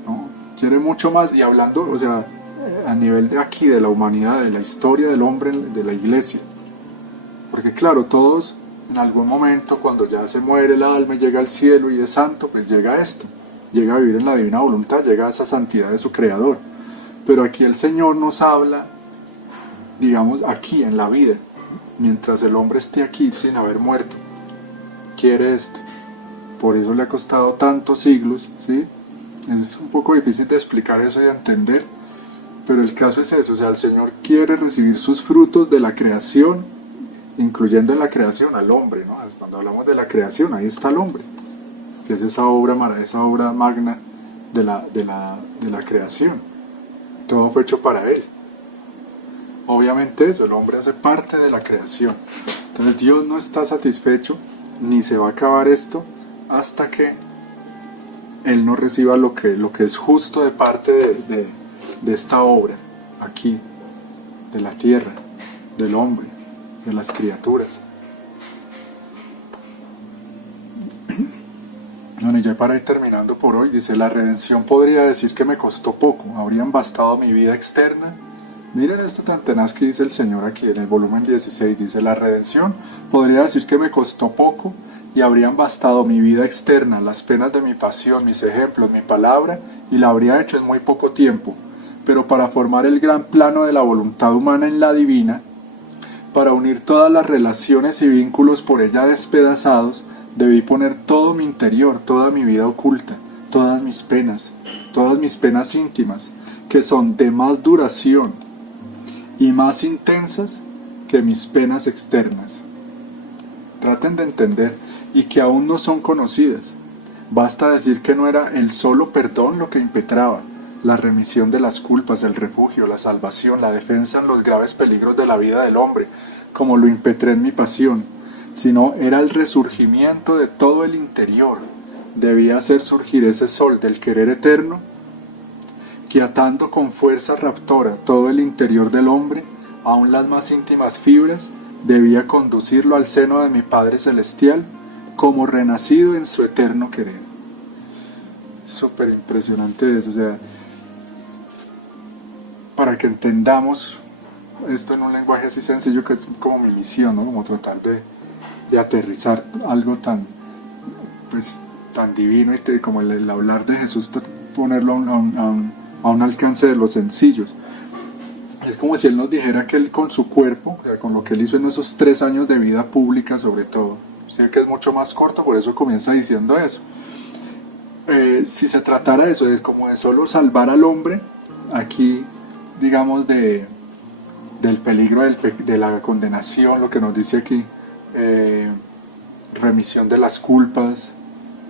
¿no? Quiere mucho más. Y hablando, o sea, a nivel de aquí, de la humanidad, de la historia del hombre, de la iglesia. Porque claro, todos en algún momento, cuando ya se muere el alma y llega al cielo y es santo, pues llega esto. Llega a vivir en la divina voluntad, llega a esa santidad de su Creador. Pero aquí el Señor nos habla, digamos, aquí en la vida, mientras el hombre esté aquí sin haber muerto. Quiere esto. Por eso le ha costado tantos siglos, ¿sí? Es un poco difícil de explicar eso y de entender, pero el caso es eso, o sea, el Señor quiere recibir sus frutos de la creación, incluyendo en la creación al hombre, ¿no? Cuando hablamos de la creación, ahí está el hombre, que es esa obra magna de la creación. Todo fue hecho para Él. Obviamente eso, el hombre hace parte de la creación. Entonces Dios no está satisfecho, ni se va a acabar esto hasta que Él no reciba lo que es justo de parte de esta obra, aquí, de la tierra, del hombre, de las criaturas. Bueno, y ya para ir terminando por hoy, dice, la redención podría decir que me costó poco, habrían bastado mi vida externa. Miren esto tan tenaz que dice el Señor aquí en el volumen 16, dice, la redención podría decir que me costó poco y habrían bastado mi vida externa, las penas de mi pasión, mis ejemplos, mi palabra, y la habría hecho en muy poco tiempo. Pero para formar el gran plano de la voluntad humana en la divina, para unir todas las relaciones y vínculos por ella despedazados, debí poner todo mi interior, toda mi vida oculta, todas mis penas íntimas, que son de más duración y más intensas que mis penas externas. Traten de entender, y que aún no son conocidas. Basta decir que no era el solo perdón lo que impetraba, la remisión de las culpas, el refugio, la salvación, la defensa en los graves peligros de la vida del hombre, como lo impetré en mi pasión, sino era el resurgimiento de todo el interior. Debía hacer surgir ese sol del querer eterno, que atando con fuerza raptora todo el interior del hombre, aun las más íntimas fibras, debía conducirlo al seno de mi Padre Celestial, como renacido en su eterno querer. Súper impresionante eso, o sea, para que entendamos esto en un lenguaje así sencillo, que es como mi misión, ¿no? Como tratar de aterrizar algo tan divino y como el hablar de Jesús, ponerlo a un alcance de los sencillos. Es como si Él nos dijera que Él con su cuerpo, o sea, con lo que Él hizo en esos 3 años de vida pública sobre todo, sé que es mucho más corto, por eso comienza diciendo eso. Si se tratara de eso, es como de solo salvar al hombre, aquí, digamos, del peligro de la condenación, lo que nos dice aquí, remisión de las culpas,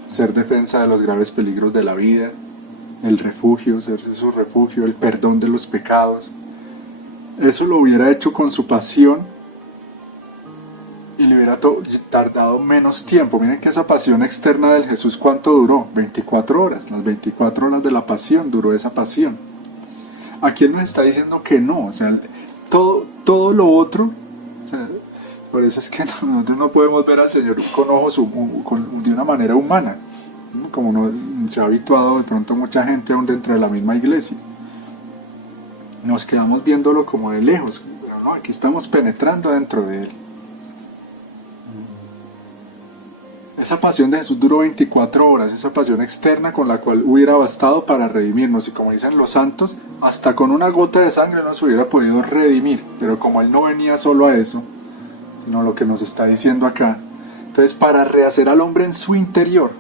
ser defensa de los graves peligros de la vida, el refugio, ser su refugio, el perdón de los pecados. Eso lo hubiera hecho con su pasión y le hubiera tardado menos tiempo. Miren que esa pasión externa del Jesús, ¿cuánto duró? 24 horas. Las 24 horas de la pasión duró esa pasión. Aquí Él nos está diciendo que no, o sea, todo lo otro, o sea, por eso es que nosotros no podemos ver al Señor con ojos de una manera humana, ¿no? Como no se ha habituado de pronto mucha gente aún dentro de la misma iglesia. Nos quedamos viéndolo como de lejos, pero no, aquí estamos penetrando dentro de Él. Esa pasión de Jesús duró 24 horas, esa pasión externa con la cual hubiera bastado para redimirnos, y como dicen los santos, hasta con una gota de sangre nos hubiera podido redimir, pero como Él no venía solo a eso, sino lo que nos está diciendo acá, entonces para rehacer al hombre en su interior,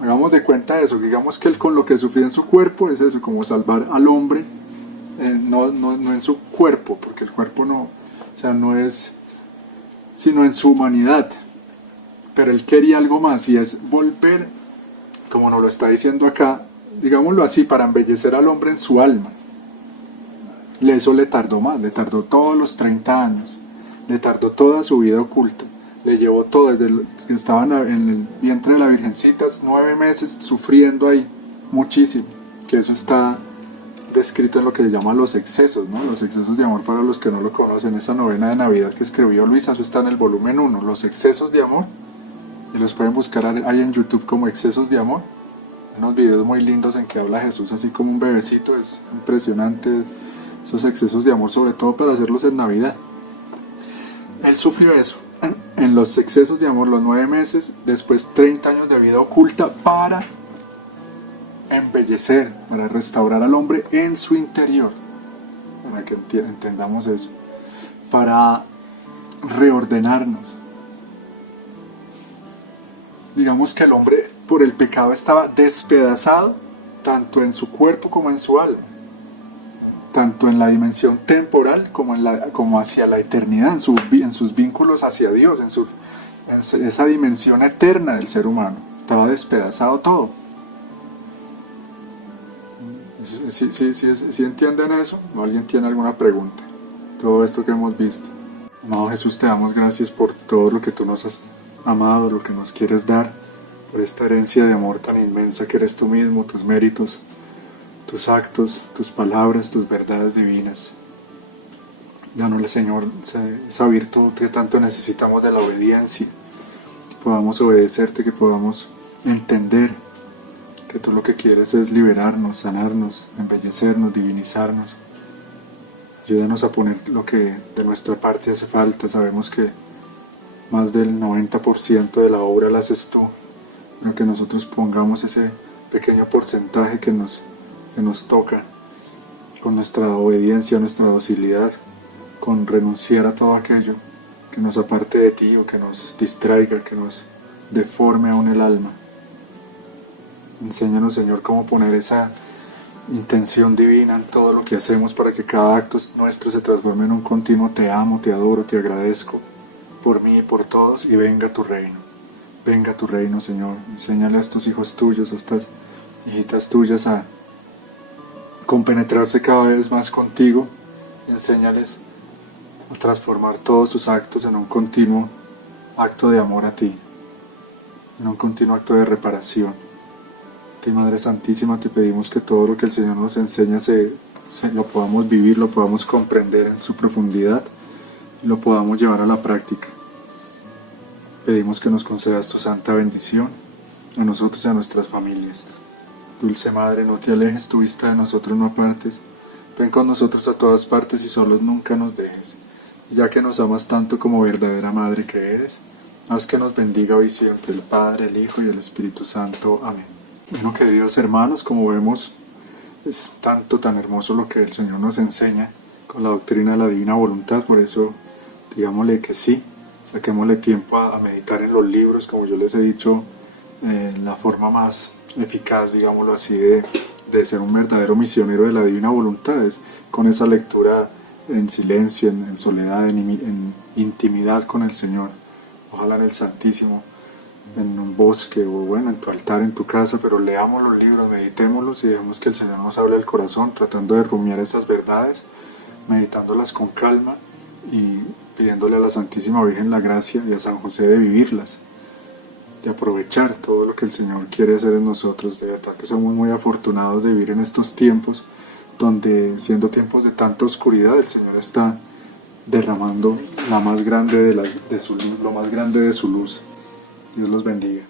hagamos de cuenta eso, digamos que Él con lo que sufrió en su cuerpo es eso, como salvar al hombre, no en su cuerpo, porque el cuerpo no, o sea, no es, sino en su humanidad. Pero Él quería algo más, y es volver, como nos lo está diciendo acá, digámoslo así, para embellecer al hombre en su alma. Eso le tardó más, le tardó todos los 30 años, le tardó toda su vida oculta, le llevó todo, desde que estaban en el vientre de la Virgencita, 9 meses sufriendo ahí, muchísimo, que eso está descrito en lo que se llama los excesos, ¿no? Los excesos de amor, para los que no lo conocen, esa novena de Navidad que escribió Luisa, eso está en el volumen 1, los excesos de amor. Y los pueden buscar ahí en YouTube como Excesos de Amor. Unos videos muy lindos en que habla Jesús así como un bebecito. Es impresionante esos excesos de amor, sobre todo para hacerlos en Navidad. Él sufrió eso en los excesos de amor, los 9 meses, después 30 años de vida oculta para embellecer, para restaurar al hombre en su interior, para que entendamos eso, para reordenarnos. Digamos que el hombre por el pecado estaba despedazado tanto en su cuerpo como en su alma, tanto en la dimensión temporal como hacia la eternidad, en sus vínculos hacia Dios, en esa dimensión eterna del ser humano. Estaba despedazado todo. ¿Sí entienden eso? ¿O alguien tiene alguna pregunta? Todo esto que hemos visto. Amado Jesús, te damos gracias por todo lo que tú nos has amado, lo que nos quieres dar, por esta herencia de amor tan inmensa que eres tú mismo, tus méritos, tus actos, tus palabras, tus verdades divinas. Danosle, Señor, esa virtud que tanto necesitamos de la obediencia, que podamos obedecerte, que podamos entender que tú lo que quieres es liberarnos, sanarnos, embellecernos, divinizarnos. Ayúdanos a poner lo que de nuestra parte hace falta. Sabemos que más del 90% de la obra la haces tú, pero que nosotros pongamos ese pequeño porcentaje que nos toca, con nuestra obediencia, nuestra docilidad, con renunciar a todo aquello que nos aparte de ti o que nos distraiga, que nos deforme aún el alma. Enséñanos, Señor, cómo poner esa intención divina en todo lo que hacemos, para que cada acto nuestro se transforme en un continuo te amo, te adoro, te agradezco por mí y por todos, y venga tu reino. Venga tu reino, Señor. Enséñale a estos hijos tuyos, a estas hijitas tuyas a compenetrarse cada vez más contigo. Enséñales a transformar todos sus actos en un continuo acto de amor a ti, en un continuo acto de reparación. A ti, Madre Santísima, te pedimos que todo lo que el Señor nos enseña lo podamos vivir, lo podamos comprender en su profundidad y lo podamos llevar a la práctica. Pedimos que nos concedas tu santa bendición a nosotros y a nuestras familias. Dulce Madre, no te alejes, tu vista de nosotros no apartes. Ven con nosotros a todas partes y solos nunca nos dejes. Ya que nos amas tanto como verdadera Madre que eres, haz que nos bendiga hoy siempre el Padre, el Hijo y el Espíritu Santo. Amén. Bueno, queridos hermanos, como vemos, es tan hermoso lo que el Señor nos enseña con la doctrina de la divina voluntad. Por eso, digámosle que sí, saquémosle tiempo a meditar en los libros, como yo les he dicho, la forma más eficaz, digámoslo así, de ser un verdadero misionero de la divina voluntad es con esa lectura en silencio, en soledad, en intimidad con el Señor, ojalá en el Santísimo, en un bosque o bueno, en tu altar, en tu casa, pero leamos los libros, meditémoslos y dejemos que el Señor nos hable al corazón, tratando de rumiar esas verdades, meditándolas con calma y pidiéndole a la Santísima Virgen la gracia y a San José de vivirlas, de aprovechar todo lo que el Señor quiere hacer en nosotros. De verdad que somos muy afortunados de vivir en estos tiempos donde, siendo tiempos de tanta oscuridad, el Señor está derramando la más grande lo más grande de su luz. Dios los bendiga.